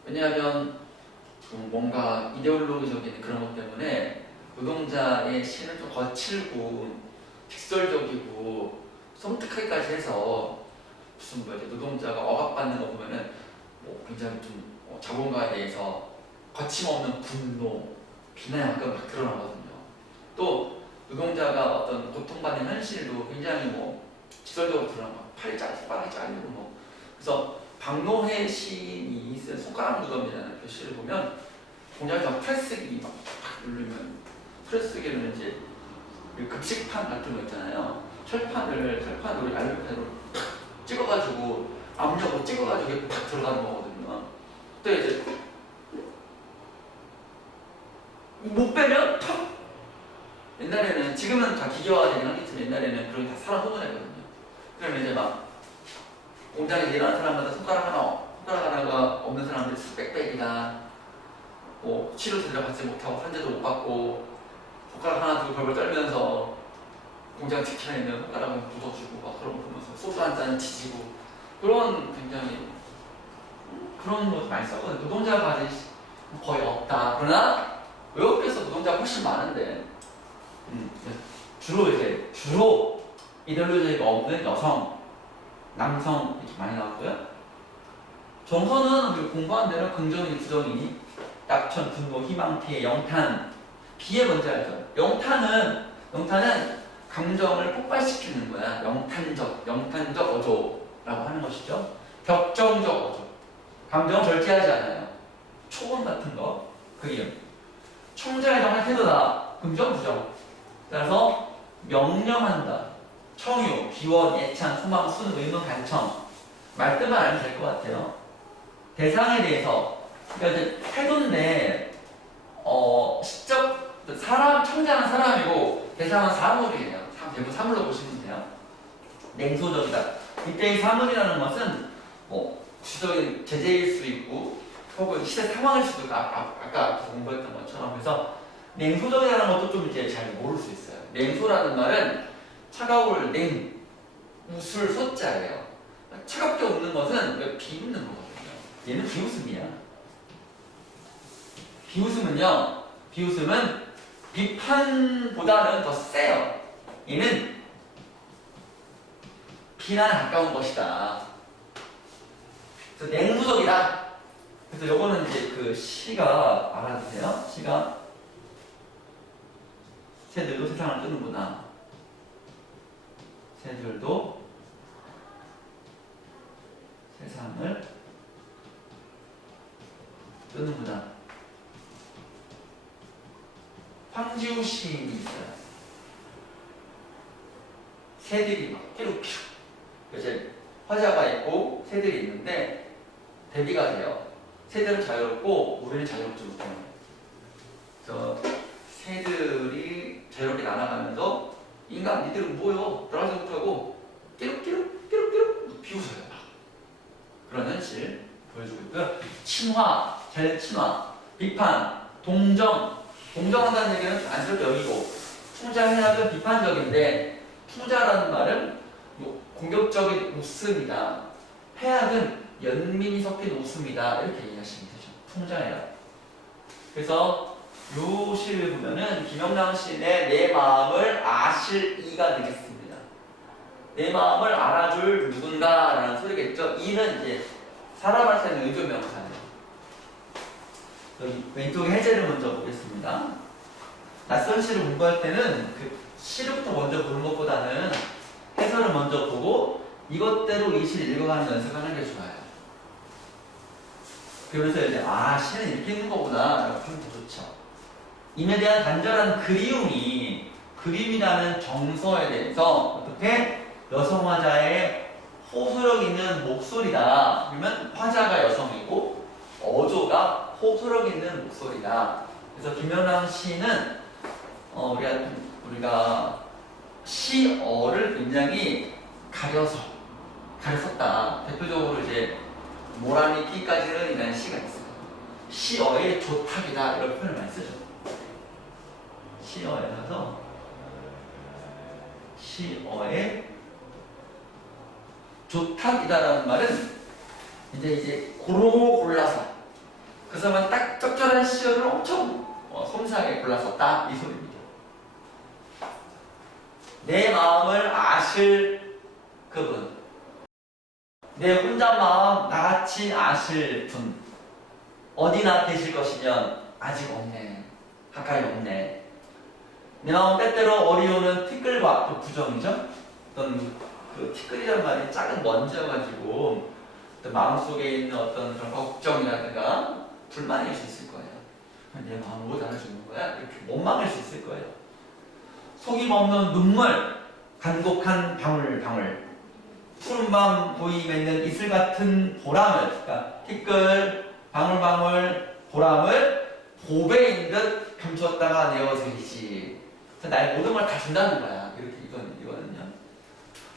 왜냐하면 뭔가 이데올로기적인 그런 것 때문에 노동자의 시는 좀 거칠고 직설적이고 섬뜩하기까지 해서 무슨 뭐 이제 노동자가 억압받는 거 보면은 뭐 굉장히 좀 자본가에 대해서 거침없는 분노, 비난이 막 드러나거든요. 또 노동자가 어떤 고통받는 현실도 굉장히 뭐 직설적으로 드러나고 팔이 빠르게 잘리고 뭐 그래서 박노해 시인이 쓴 손가락 무덤이라는 그 시를 보면 공장에서 프레스기 막 누르면 프레스기는 이제 급식판 같은 거 있잖아요. 철판으로 알루미늄으로 찍어가지고 압력으로 찍어가지고 팍 들어가는 거거든요. 그때 이제 못 빼면 탁! 옛날에는 지금은 다 기계화가 되긴 하겠지만 옛날에는 그런 게 다 사람 소문했거든요. 그러면 이제 막 공장에 일하는 사람마다 손가락 하나가 없는 사람들 빽빽이다. 뭐 치료 제대로 받지 못하고 환자도 못 받고 손가락 하나 두고 벌벌 떨면서 공장 지켜내 있는 손가락을 묻어주고 막 그런 거 보면서 소주 한 잔 지지고 그런 굉장히 그런 거 많이 썼거든요. 노동자가 거의 없다. 그러나 외국에서 노동자가 훨씬 많은데 주로 이데올로기가 없는 여성, 남성 이렇게 많이 나왔고요. 정서는 우리 공부한 대로 긍정이, 부정이, 낙천, 분노, 희망, 피해, 영탄. 비에 먼저 알죠. 영탄은 감정을 폭발시키는 거야. 영탄적 어조라고 하는 것이죠. 격정적 어조. 감정을 절제하지 않아요. 초본 같은 거. 그게 청자의 정한 태도다. 긍정, 부정. 따라서 명령한다. 청유, 비원, 예찬, 소망, 순, 의문, 간청. 말뜻만 알면 될 것 같아요. 대상에 대해서 그러니까 이제 태도인데 시적 청자는 사람이고 대상은 사물이에요. 대부분 사물로 보시면 돼요. 냉소적이다. 이때의 사물이라는 것은 뭐 구시적인 제재일 수 있고 혹은 시대 상황일 수도 있고 아까 공부했던 것처럼 그래서 냉소적이라는 것도 좀 이제 잘 모를 수 있어요. 냉소라는 말은 차가울 웃을 소자예요. 차갑게 웃는 것은 비웃는 거거든요. 얘는 비웃음이야. 비웃음은 비판보다는 더 세요. 얘는 비난에 가까운 것이다. 그래서 냉소적이다. 그래서 요거는 이제 그 시가 알아두세요. 시가 새들도 세상을 뜨는구나. 새들도 세상을 뜨는구나. 황지우 시인이 있어요. 새들이 막 끼룩끼룩. 이제 화자가 있고 새들이 있는데 대비가 돼요. 새들은 자유롭고 우리는 자유롭지 못해요. 그래서 새들이 자유롭게 날아가면서 인간 니들은 뭐요? 라고 생각하고 끼룩끼룩 비웃어요. 그런 현실 보여주고 있고요. 친화, 자연친화, 비판, 동정한다는 얘기는 안쓰럽게 여기고 풍자해악은 비판적인데 풍자라는 말은 뭐 공격적인 웃음이다. 해악은 연민이 섞인 웃음이다. 이렇게 이해하시면 되죠. 풍자해악. 그래서 요 시를 보면은 김영랑 시인의 내 마음을 아실 이가 되겠습니다. 내 마음을 알아줄 누군가라는 소리겠죠. 이는 이제 사람한테 하는 의조명사예요. 여기 왼쪽에 해제를 먼저 보겠습니다. 낯선 시를 공부할 때는 그 시부터 먼저 보는 것보다는 해설을 먼저 보고 이것대로 이 시를 읽어가는 연습을 하는 게 좋아요. 그러면서 이제 시는 이렇게 읽는 거구나 라고 하면 더 좋죠. 임에 대한 간절한 그림이라는 정서에 대해서 어떻게 여성 화자의 호소력 있는 목소리다. 그러면 화자가 여성이고 어조가 호소력 있는 목소리다. 그래서 김연랑 시는 우리가 시어를 굉장히 가렸었다. 대표적으로 이제 모란이 끼까지는 이라는 시가 있어요. 시어의 조탁이다 이런 표현을 많이 쓰죠. 시어에 가서 시어의 조탁이다라는 말은 이제 고루 골라서 그 사람은 딱 적절한 시어를 엄청 섬세하게 골랐었다 이 소리입니다. 내 마음을 아실 그분, 내 혼자 마음 나같이 아실 분 어디나 계실 것이면 아직 없네, 가까이 없네. 내 마음 때때로 어리오는 티끌과 또 부정이죠. 어떤 그 티끌이란 말이 작은 먼지여가지고 어떤 마음속에 있는 어떤 그런 걱정이라든가 불만일 수 있을 거예요. 내 마음을 못 알아주는 거야? 이렇게 못 막을 수 있을 거예요. 속임없는 눈물, 간곡한 방울방울, 푸른밤 보이 맺는 이슬 같은 보람을, 그러니까 티끌, 방울방울, 보람을 보배인 듯 감췄다가 내어드리지. 나의 모든 걸 다 준다는 거야. 이렇게 이거는요.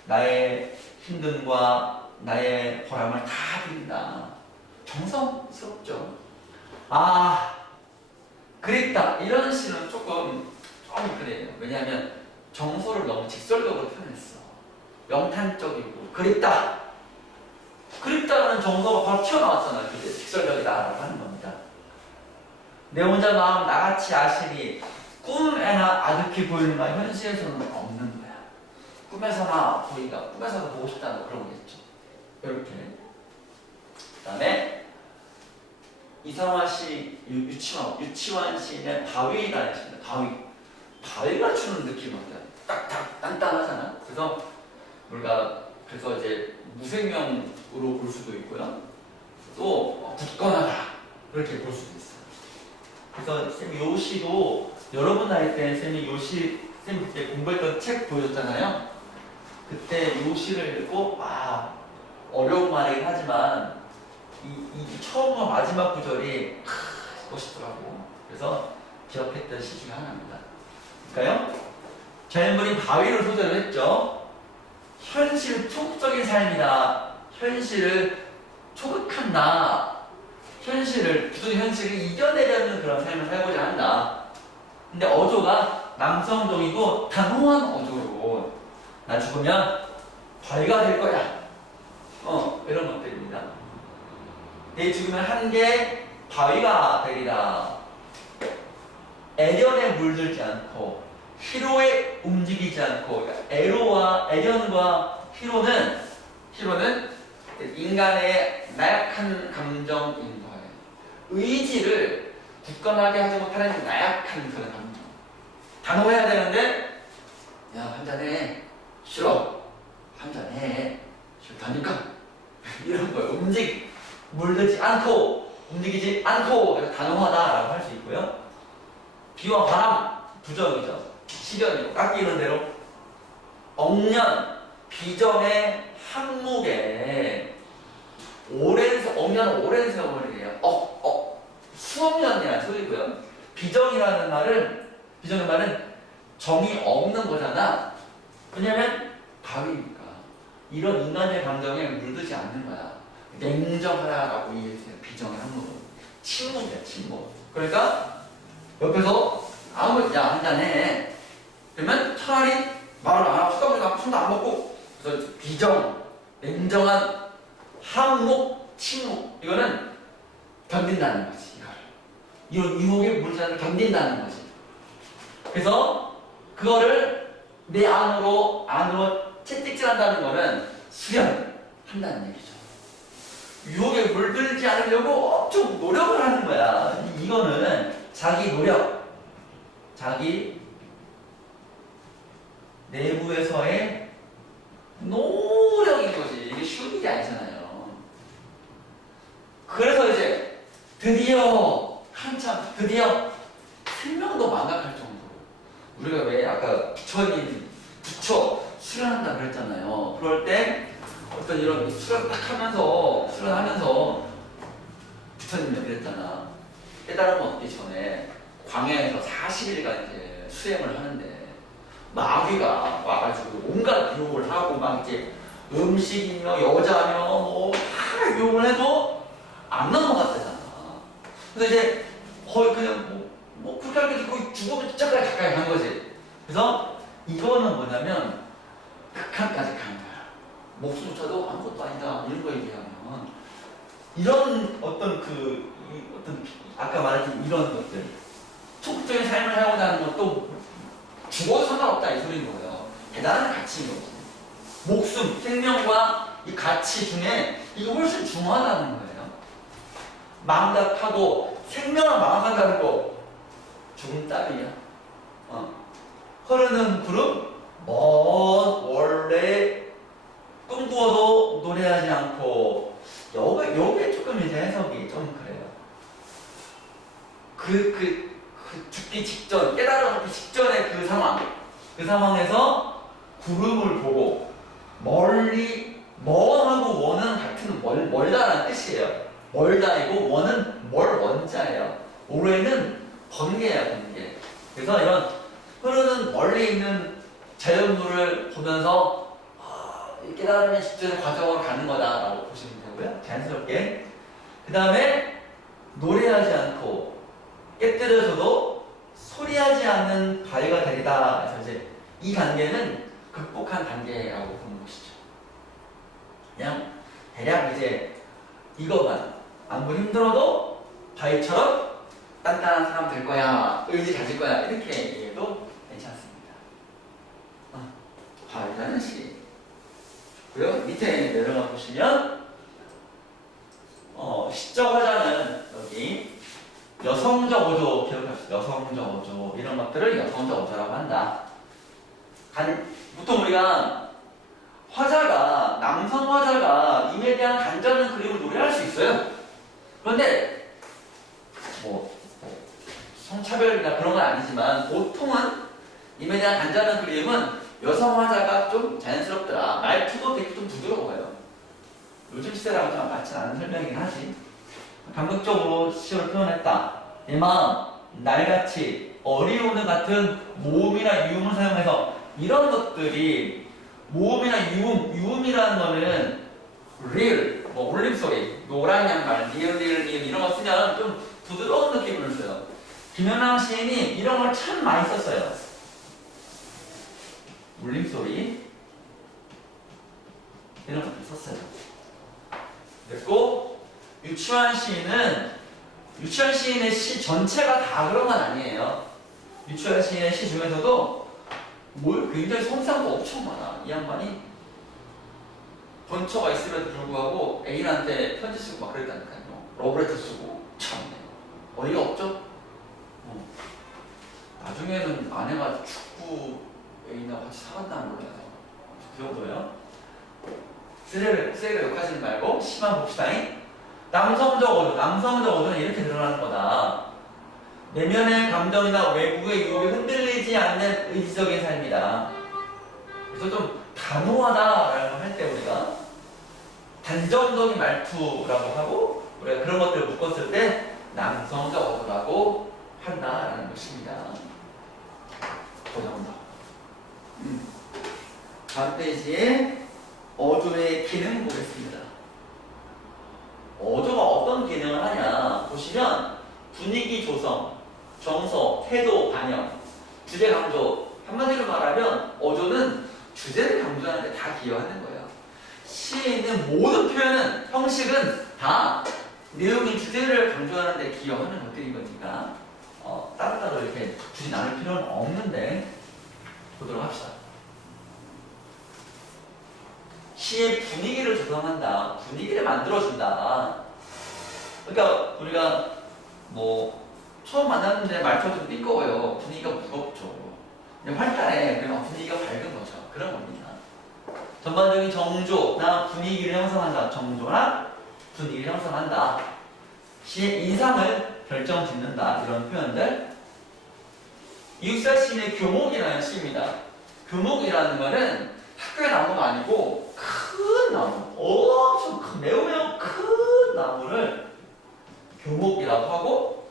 나의 힘듦과 나의 보람을 다 드린다. 정성스럽죠. 아, 그립다. 이런 시는 조금 그래요. 왜냐하면 정서를 너무 직설적으로 표현했어. 명탄적이고 그립다. 그립다라는 정서가 바로 튀어나왔잖아요. 그게 직설적이다라고 하는 겁니다. 내 혼자 마음 나같이 아시니 꿈에나 아득히 보이는 말 현실에서는 없는 거야. 꿈에서도 보고 싶다는 그런 거겠죠. 이렇게. 그 다음에 이상화 씨, 유치원 시인의 바위라는 시입니다. 바위가 주는 느낌 어때요? 딱딱 단단하잖아. 그래서 이제 무생명으로 볼 수도 있고요. 또 굳건하다 그렇게 볼 수도 있어요. 그래서 쌤 요 시도 여러분 나이 때 쌤이 쌤 그때 공부했던 책 보여줬잖아요. 그때 요 시를 읽고 어려운 말이긴 하지만 이 처음과 마지막 구절이 멋있더라고. 그래서 기억했던 시 중에 하나입니다. 그러니까요, 젊은이 바위를 소재로 했죠. 현실 초극적인 삶이다. 현실을 초극한 나. 기존 현실을 이겨내려는 그런 삶을 살고자 한다. 근데 어조가 남성적이고 단호한 어조로 나 죽으면 바위가 될 거야. 이런 것들입니다. 내 죽으면 한계 바위가 되리라. 애련에 물들지 않고 희로에 움직이지 않고, 그러니까 애련과 희로는 인간의 나약한 감정인 거예요. 의지를 굳건하게 하지 못하는 나약한 그런 감정. 단호해야 되는데, 야, 한잔해. 싫어. 한잔해. 싫다니까. 이런 거예요. 물들지 않고, 움직이지 않고, 그래서 단호하다라고 할 수 있고요. 비와 바람, 부정이죠. 시련이고, 깎이는 대로. 억년, 비정의 항목에, 억년은 오랜 세월이에요. 수억 년이라는 소리고요. 비정이라는 말은 정이 없는 거잖아. 왜냐면 바위니까. 이런 인간의 감정에 물들지 않는 거야. 냉정하라라고 이해해주세요. 비정의 항목은. 침묵이야, 침묵. 그러니까, 옆에서 야, 한잔해. 그러면 차라리 말을 안 하고 술도 안 먹고, 그래서 비정, 냉정한 항목, 침묵. 이거는 견딘다는 거지. 이런 유혹의 물자를 견딘다는 거지. 그래서 그거를 내 안으로 채찍질한다는 거는 수련한다는 얘기죠. 유혹에 물들지 않으려고 엄청 노력을 하는 거야. 이거는 자기 노력, 자기 내부에서의 노력인 거지. 이게 쉬운 일이 아니잖아요. 그래서 이제 드디어 생명도 망각할 정도로, 우리가 왜 아까 부처님 수련한다 그랬잖아요. 그럴 때 어떤 이런 수련하면서 부처님이 그랬잖아. 깨달음 얻기 전에 광야에서 40일간 이제 수행을 하는데 마귀가 와가지고 온갖 유혹을 하고 막 이제 음식이며 여자며 뭐 다 유혹을 해도 안 넘어갔다잖아. 그래서 이제 거의 그냥 그렇게 하게 되고 거의 죽음의 쫓아까지 가까이 간 거지. 그래서 이거는 뭐냐면 극한까지 간 거야. 목숨조차도 아무것도 아니다 이런 거 얘기하면 이런 어떤 어떤 아까 말했던 이런 것들 초국적인 삶을 하고자 하는 것도 죽어도 상관없다 이 소리인 거예요. 대단한 가치인 거지. 목숨, 생명과 이 가치 중에 이거 훨씬 중요하다는 거예요. 망각하고 생명을 망각한다는 거 죽음 따위야. 흐르는 구름 먼 원래 꿈꾸어도 노래하지 않고 요게 조금 이제 해석이 좀 그래요. 죽기 직전, 깨달아먹기 직전의 그 상황에서 구름을 보고 멀리 멀하고 원은 같은 멀다라는 뜻이에요. 멀다이고 원은 원자예요. 올해는 번개예요, 번개. 그래서 이런 흐르는 멀리 있는 자연물을 보면서 깨달음의 직전의 과정으로 가는 거다라고 보시면 되고요. 자연스럽게. 그 다음에 노래하지 않고 깨뜨려져도 소리하지 않는 바위가 되리다. 그래서 이제 이 단계는 극복한 단계라고 보는 것이죠. 그냥 대략 이제 이것만 아무리 힘들어도 바위처럼 단단한 사람 될 거야, 의지 가질 거야 이렇게 얘기해도 괜찮습니다. 바위라는 시. 그리고 밑에 내려가 보시면 시적 화자는 여기 여성적 어조 기억하시죠? 여성적 어조 이런 것들을 여성적 어조라고 한다. 보통 우리가 남성 화자가 임에 대한 간절한 그림을 노래할 수 있어요. 그런데 성차별이나 그런 건 아니지만 보통은 임에 대한 간절한 그림은 여성 화자가 좀 자연스럽더라. 말투도 되게 좀 부드러워요. 요즘 시대라고 좀 맞지 않은 설명이긴 하지. 감각적으로 시를 표현했다. 내 마음, 날같이 어리오는 같은 모음이나 유음을 사용해서 이런 것들이 모음이나 유음이라는 거는 real, 울림소리, 노란 양말, 리을 이런 거 쓰면 좀 부드러운 느낌을 써요. 김연아 시인이 이런 걸 참 많이 썼어요. 울림소리 이런 것들 썼어요. 그리고 유치환 시인의 시 전체가 다 그런 건 아니에요. 유치환 시인의 시 중에서도 굉장히 성상도 엄청 많아. 이 양반이 번처가 있음에도 불구하고 애인한테 편지 쓰고 막 그랬다니까요. 러브레터 쓰고 참 어이가 없죠? 나중에는 아내가 축구 애인하고 같이 살았다는 몰라요. 그 정도예요. 쓰레기 욕하시는 말고 시만 봅시다잉. 남성적 어조는 이렇게 드러나는 거다. 내면의 감정이나 외부의 유혹에 흔들리지 않는 의지적인 삶이다. 그래서 좀 단호하다라고 할 때 우리가 단정적인 말투라고 하고 우리가 그런 것들을 묶었을 때 남성적 어조라고 한다라는 것입니다. 보자본다. 다음 페이지에 어조의 기능 보겠습니다. 어조가 어떤 기능을 하냐 보시면 분위기 조성, 정서, 태도 반영, 주제 강조. 한마디로 말하면 어조는 주제를 강조하는 데 다 기여하는 거예요. 시에 있는 모든 표현은, 형식은 다 내용인 주제를 강조하는 데 기여하는 것들인 거니까 따로따로 이렇게 굳이 나눌 필요는 없는데 보도록 합시다. 시의 분위기를 조성한다. 분위기를 만들어준다. 그러니까 우리가 처음 만났는데 말투가 좀 띠꺼워요. 분위기가 무겁죠. 근데 활달해. 그러면 분위기가 밝은 거죠. 그런 겁니다. 전반적인 정조나 분위기를 형성한다. 정조나 분위기를 형성한다. 시의 인상을 결정짓는다. 이런 표현들. 이웃사 시인의 교목이라는 시입니다. 교목이라는 말은 학교에 나무가 아니고 큰 나무, 엄청 큰, 매우 큰 나무를 교목이라고 하고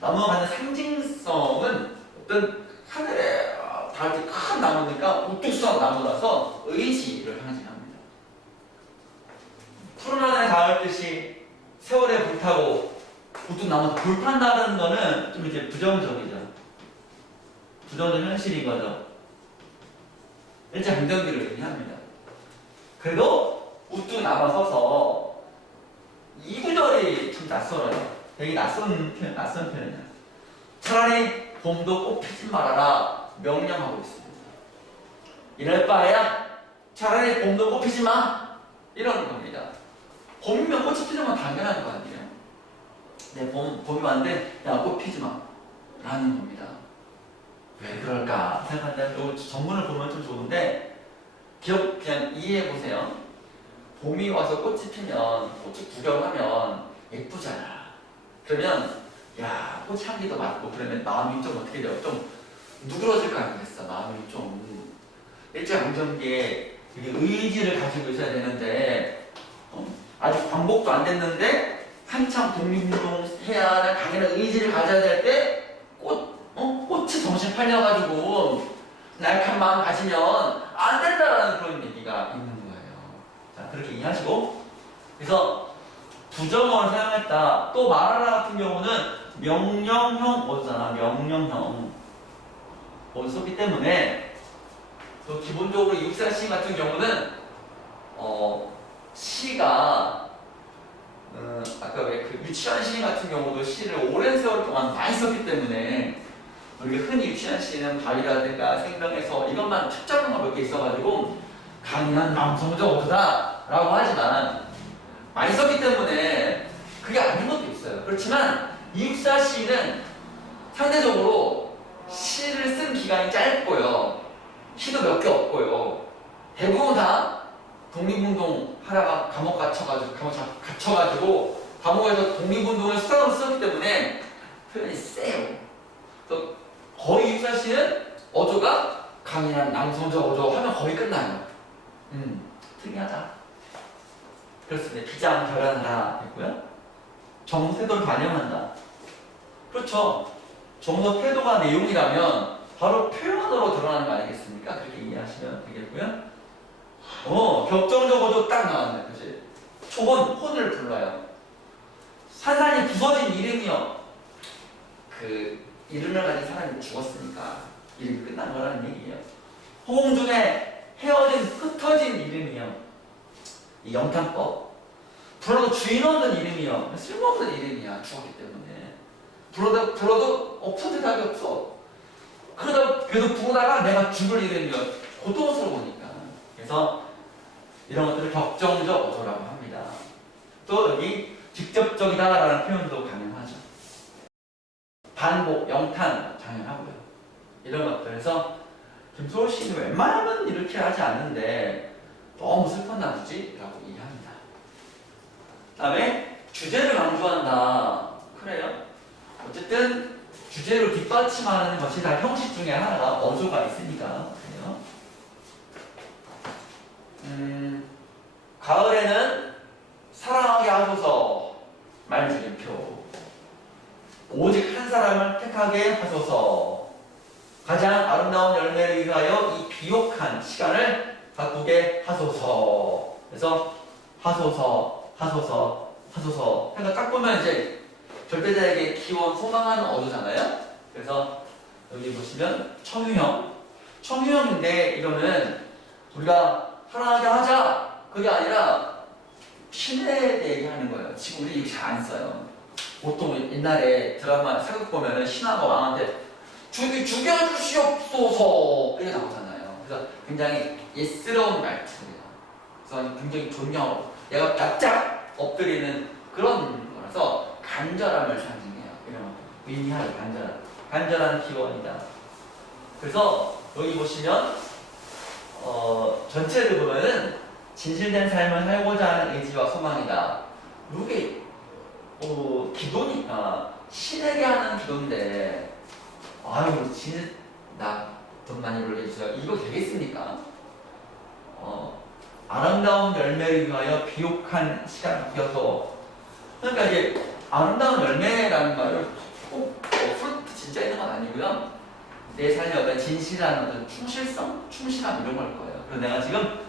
넘어가는 상징성은 어떤 하늘에 닿을 때 큰 나무니까 우뚝 서 나무라서 의지를 상징합니다. 푸른 하늘에 닿을 듯이 세월에 불타고 우뚝 나무 불탄다는 거는 좀 이제 부정적이죠. 부정적 현실인 거죠. 일제 강점기를 의미합니다. 그래도 우뚝 남아서서 이 구절이 좀 낯설어요. 되게 낯선 표현이야. 차라리 봄도 꽃 피지 말아라 명령하고 있습니다. 이럴 바에야 차라리 봄도 꽃 피지 마 이러는 겁니다. 봄이면 꽃이 피는 건 당연한 거 아니에요? 네, 봄이 왔는데 야, 꽃 피지 마 라는 겁니다. 왜 그럴까 생각하는데 전문을 보면 좀 좋은데 그냥 이해해 보세요. 봄이 와서 꽃이 피면 꽃이 구경하면 예쁘잖아. 그러면 야, 꽃 향기도 맡고 그러면 마음이 좀 어떻게 돼요? 좀 누그러질 거 아니겠어. 마음이 좀 일제강점기에 의지를 가지고 있어야 되는데 아직 광복도 안 됐는데 한참 독립운동 해야 하는 강인한 의지를 가져야 될 때 꽃이 정신 팔려가지고 날카로운 마음 가지면 안 된다라는 그런 얘기가 있는 거예요. 자, 그렇게 이해하시고 그래서 부정어를 사용했다. 또 말하라 같은 경우는 명령형 어잖아. 명령형 어디 썼기 때문에 또 기본적으로 육사시 같은 경우는 시가 아까 왜 그 유치한 시 같은 경우도 시를 오랜 세월 동안 많이 썼기 때문에 우리가 흔히 유치한 시는 바위라든가 생명에서 이것만 특정한 거 몇 개 있어가지고 강인한 남성적 어조다 라고 하지만 많이 썼기 때문에 그게 아닌 것도 있어요. 그렇지만 이육사 시는 상대적으로 시를 쓴 기간이 짧고요. 시도 몇 개 없고요. 대부분 다 독립운동 하다가 감옥 갇혀가지고 감옥에서 독립운동을 수단으로 썼기 때문에 표현이 세요. 또 거의 이육사 시는 어조가 강인한 남성적 어조 하면 거의 끝나요. 특이하다. 그렇습니다. 비장 결연하라 했고요. 정서 태도를 반영한다. 그렇죠. 정서 태도가 내용이라면 바로 표현으로 드러나는 거 아니겠습니까? 그렇게 이해하시면 되겠고요. 격정적 어조 딱 나왔네. 그치? 초혼, 혼을 불러요. 산산이 부서진 이름이요. 그 이름을 가진 사람이 죽었으니까 이름이 끝난 거라는 얘기예요. 호응 중에 헤어진, 흩어진 이름이요. 이 영탄법. 불어도 주인 없는 이름이요. 쓸모없는 이름이야. 죽었기 때문에. 불어도 없어 대답이 없어. 그러다 계속 부르다가 내가 죽을 이름이요. 고통스러우니까. 그래서 이런 것들을 격정적 어조라고 합니다. 또 여기 직접적이다라는 표현도 가능하죠. 반복, 영탄 당연하고요. 이런 것들에서 김소월 씨는 웬만하면 이렇게 하지 않는데 너무 슬펐나 보지? 라고 이해합니다. 다음에 주제를 강조한다. 그래요? 어쨌든 주제를 뒷받침하는 것이 다 형식 중에 하나가 어조가 있으니까 그래요. 가을에는 사랑하게 하소서 말줄임표. 오직 한 사람을 택하게 하소서. 가장 아름다운 열매를 위하여 이 비옥한 시간을 바꾸게 하소서. 그래서 하소서, 하소서, 하소서. 그러니까 딱 보면 이제 절대자에게 기원, 소망하는 어조잖아요. 그래서 여기 보시면 청유형. 청유형인데 이거는 우리가 사랑하게 하자. 그게 아니라 신에 대해 얘기하는 거예요. 지금 우리 이거 잘 안 써요. 보통 옛날에 드라마 사극 보면은 신하가 왕한테 죽여주시옵소서 이렇게 나오잖아요. 그래서 굉장히 예스러운 말투예요. 그래서 굉장히 존경하고 얘가 납작 엎드리는 그런 거라서 간절함을 상징해요. 이런 의미하는 간절한 기원이다. 그래서 여기 보시면 전체를 보면은 진실된 삶을 살고자 하는 의지와 소망이다. 이게 기도니까 신에게 하는 기도인데 아유 진 나 돈 많이 벌려주세요. 이거 되겠습니까? 아름다운 열매를 위하여 비옥한 시간을 바뀌어서 그러니까 이게 아름다운 열매라는 말은 꼭 프루트 진짜 있는 건 아니고요. 내 삶의 어떤 진실한 어떤 충실성, 충실함 이런 걸 거예요. 그래서 내가 지금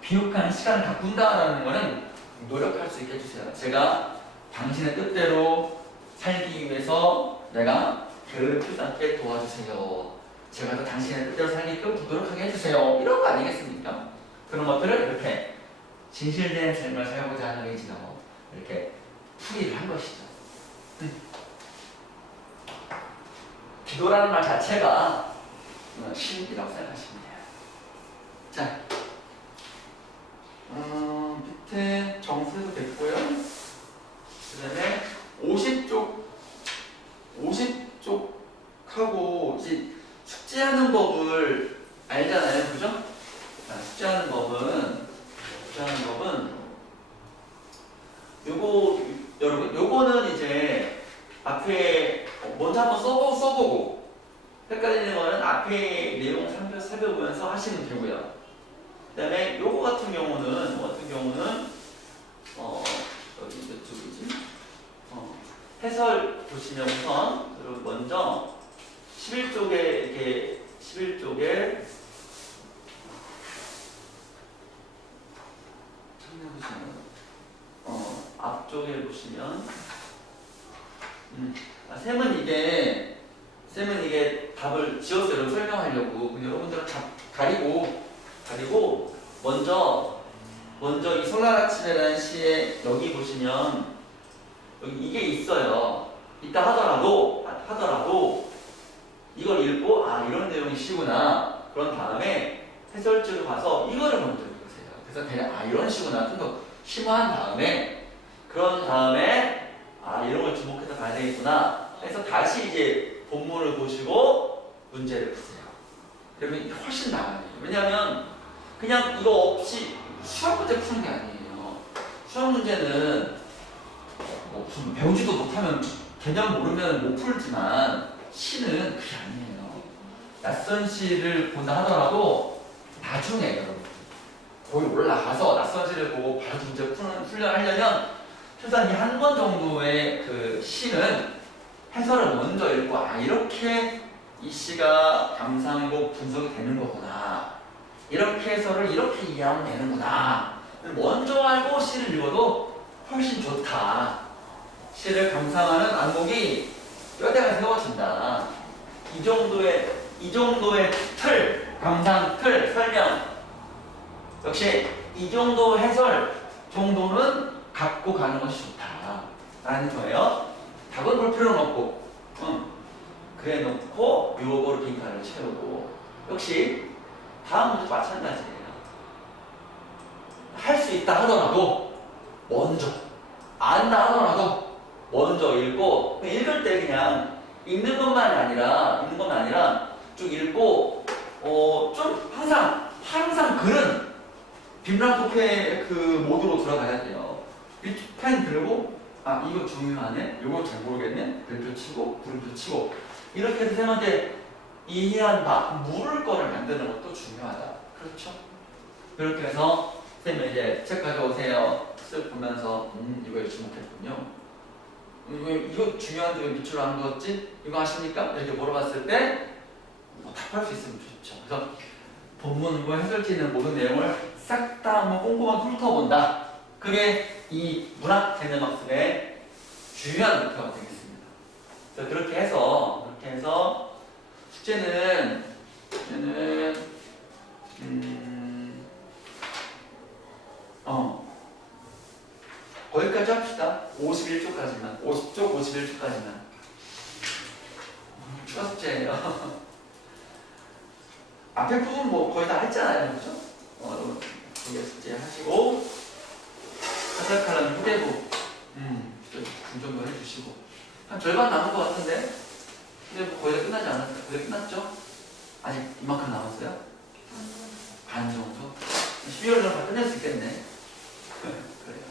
비옥한 시간을 가꾼다라는 거는 노력할 수 있게 해주세요. 제가 당신의 뜻대로 살기 위해서 내가 게으름 피우지 않게 도와주세요. 제가 더 당신의 뜻대로 살게끔 더 노력하게 해주세요. 이런 거 아니겠습니까? 그런 것들을 이렇게 진실된 삶을 살고자 하는 의지로 이렇게 풀이를 한 것이죠. 기도라는 말 자체가 신이라고 생각하시면 돼요. 자, 밑에 정수도 됐고요. 그 다음에 50쪽하고 이제 숙제하는 법을 알잖아요. 그죠? 자, 숙제하는 법은 요거 여러분 요거는 이제 앞에 먼저 한번 써보고 헷갈리는 거는 앞에 내용 살펴보면서 하시면 되고요. 그 다음에 요거 같은 경우는 여기 몇 쪽이지? 해설 보시면 우선 여러분 먼저 11쪽에 이렇게 11쪽에 참여보시면 앞쪽에 보시면 쌤은 이게 답을 지었어요. 설명하려고. 근데 여러분들은 가리고 먼저 이 설날 아침에라는 시에 여기 보시면 여기 이게 있어요. 이따 하더라도 이걸 읽고 아 이런 내용이 시구나. 그런 다음에 해설지로 가서 이거를 먼저 읽으세요. 그래서 그냥 아 이런 시구나 좀 더 심화한 다음에 그런 다음에 아 이런 걸 주목해서 봐야 되겠구나. 해서 다시 이제 본문을 보시고 문제를 푸세요. 그러면 훨씬 나아요. 왜냐하면 그냥 이거 없이 수학 문제 푸는 게 아니에요. 수학 문제는 무슨 배우지도 못하면 개념 모르면 못 풀지만 시는 그게 아니에요. 낯선 시를 본다 하더라도 나중에 여러분 거기 올라가서 낯선 시를 보고 바로 문제 푸는 훈련하려면 최소한 이 한 번 정도의 그 시는 해설을 먼저 읽고 아 이렇게 이 시가 감상이고 분석이 되는 거구나. 이렇게 해설을 이렇게 이해하면 되는구나. 먼저 알고 시를 읽어도 훨씬 좋다. 시를 감상하는 안목이 뼈대가 세워진다. 이 정도의 틀, 감상 틀, 설명. 역시 이 정도 해설 정도는 갖고 가는 것이 좋다. 라는 거예요. 답은 볼 필요는 없고, 그래 놓고 요거로 빈칸을 채우고. 역시 다음 문제도 마찬가지예요. 할 수 있다 하더라도 먼저, 안다 하더라도 먼저 읽고 읽을 때 그냥 읽는 것만 아니라 쭉 읽고 좀 항상 글은 빔랑코페 그 모드로 들어가야 돼요. 펜 들고 아 이거 중요하네, 이거 잘 모르겠네, 별표 치고 물음표 치고 이렇게 해서 쌤한테 이해한 바 물을 거를 만드는 것도 중요하다. 그렇죠? 그렇게 해서 쌤이 이제 책 가져오세요. 쓱 보면서 이거에 주목했군요. 이거 중요한데 왜 밑줄로 안 그었지? 이거 아십니까? 이렇게 물어봤을 때 답할 수 있으면 좋죠. 그래서 본문과 해설지 있는 모든 내용을 싹 다 한번 꼼꼼하게 훑어본다. 그게 이 문학 재능 학습의 중요한 목표가 되겠습니다. 그래서 그렇게 해서 숙제는 거기까지 합시다. 51쪽까지만. 50쪽 51쪽까지만. 추가 숙제예요. 앞에 부분 뭐 거의 다 했잖아요. 그죠? 거기에 숙제 하시고 하사칼라는 후대부 중점도 해주시고 한 절반 남은 것 같은데 근데 뭐 거의 다 끝나지 않았어요. 거의 끝났죠? 아직 이만큼 남았어요? 반 정도? 12월 전에 다 끝낼 수 있겠네. 그래요.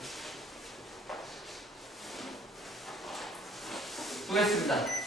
수고했습니다.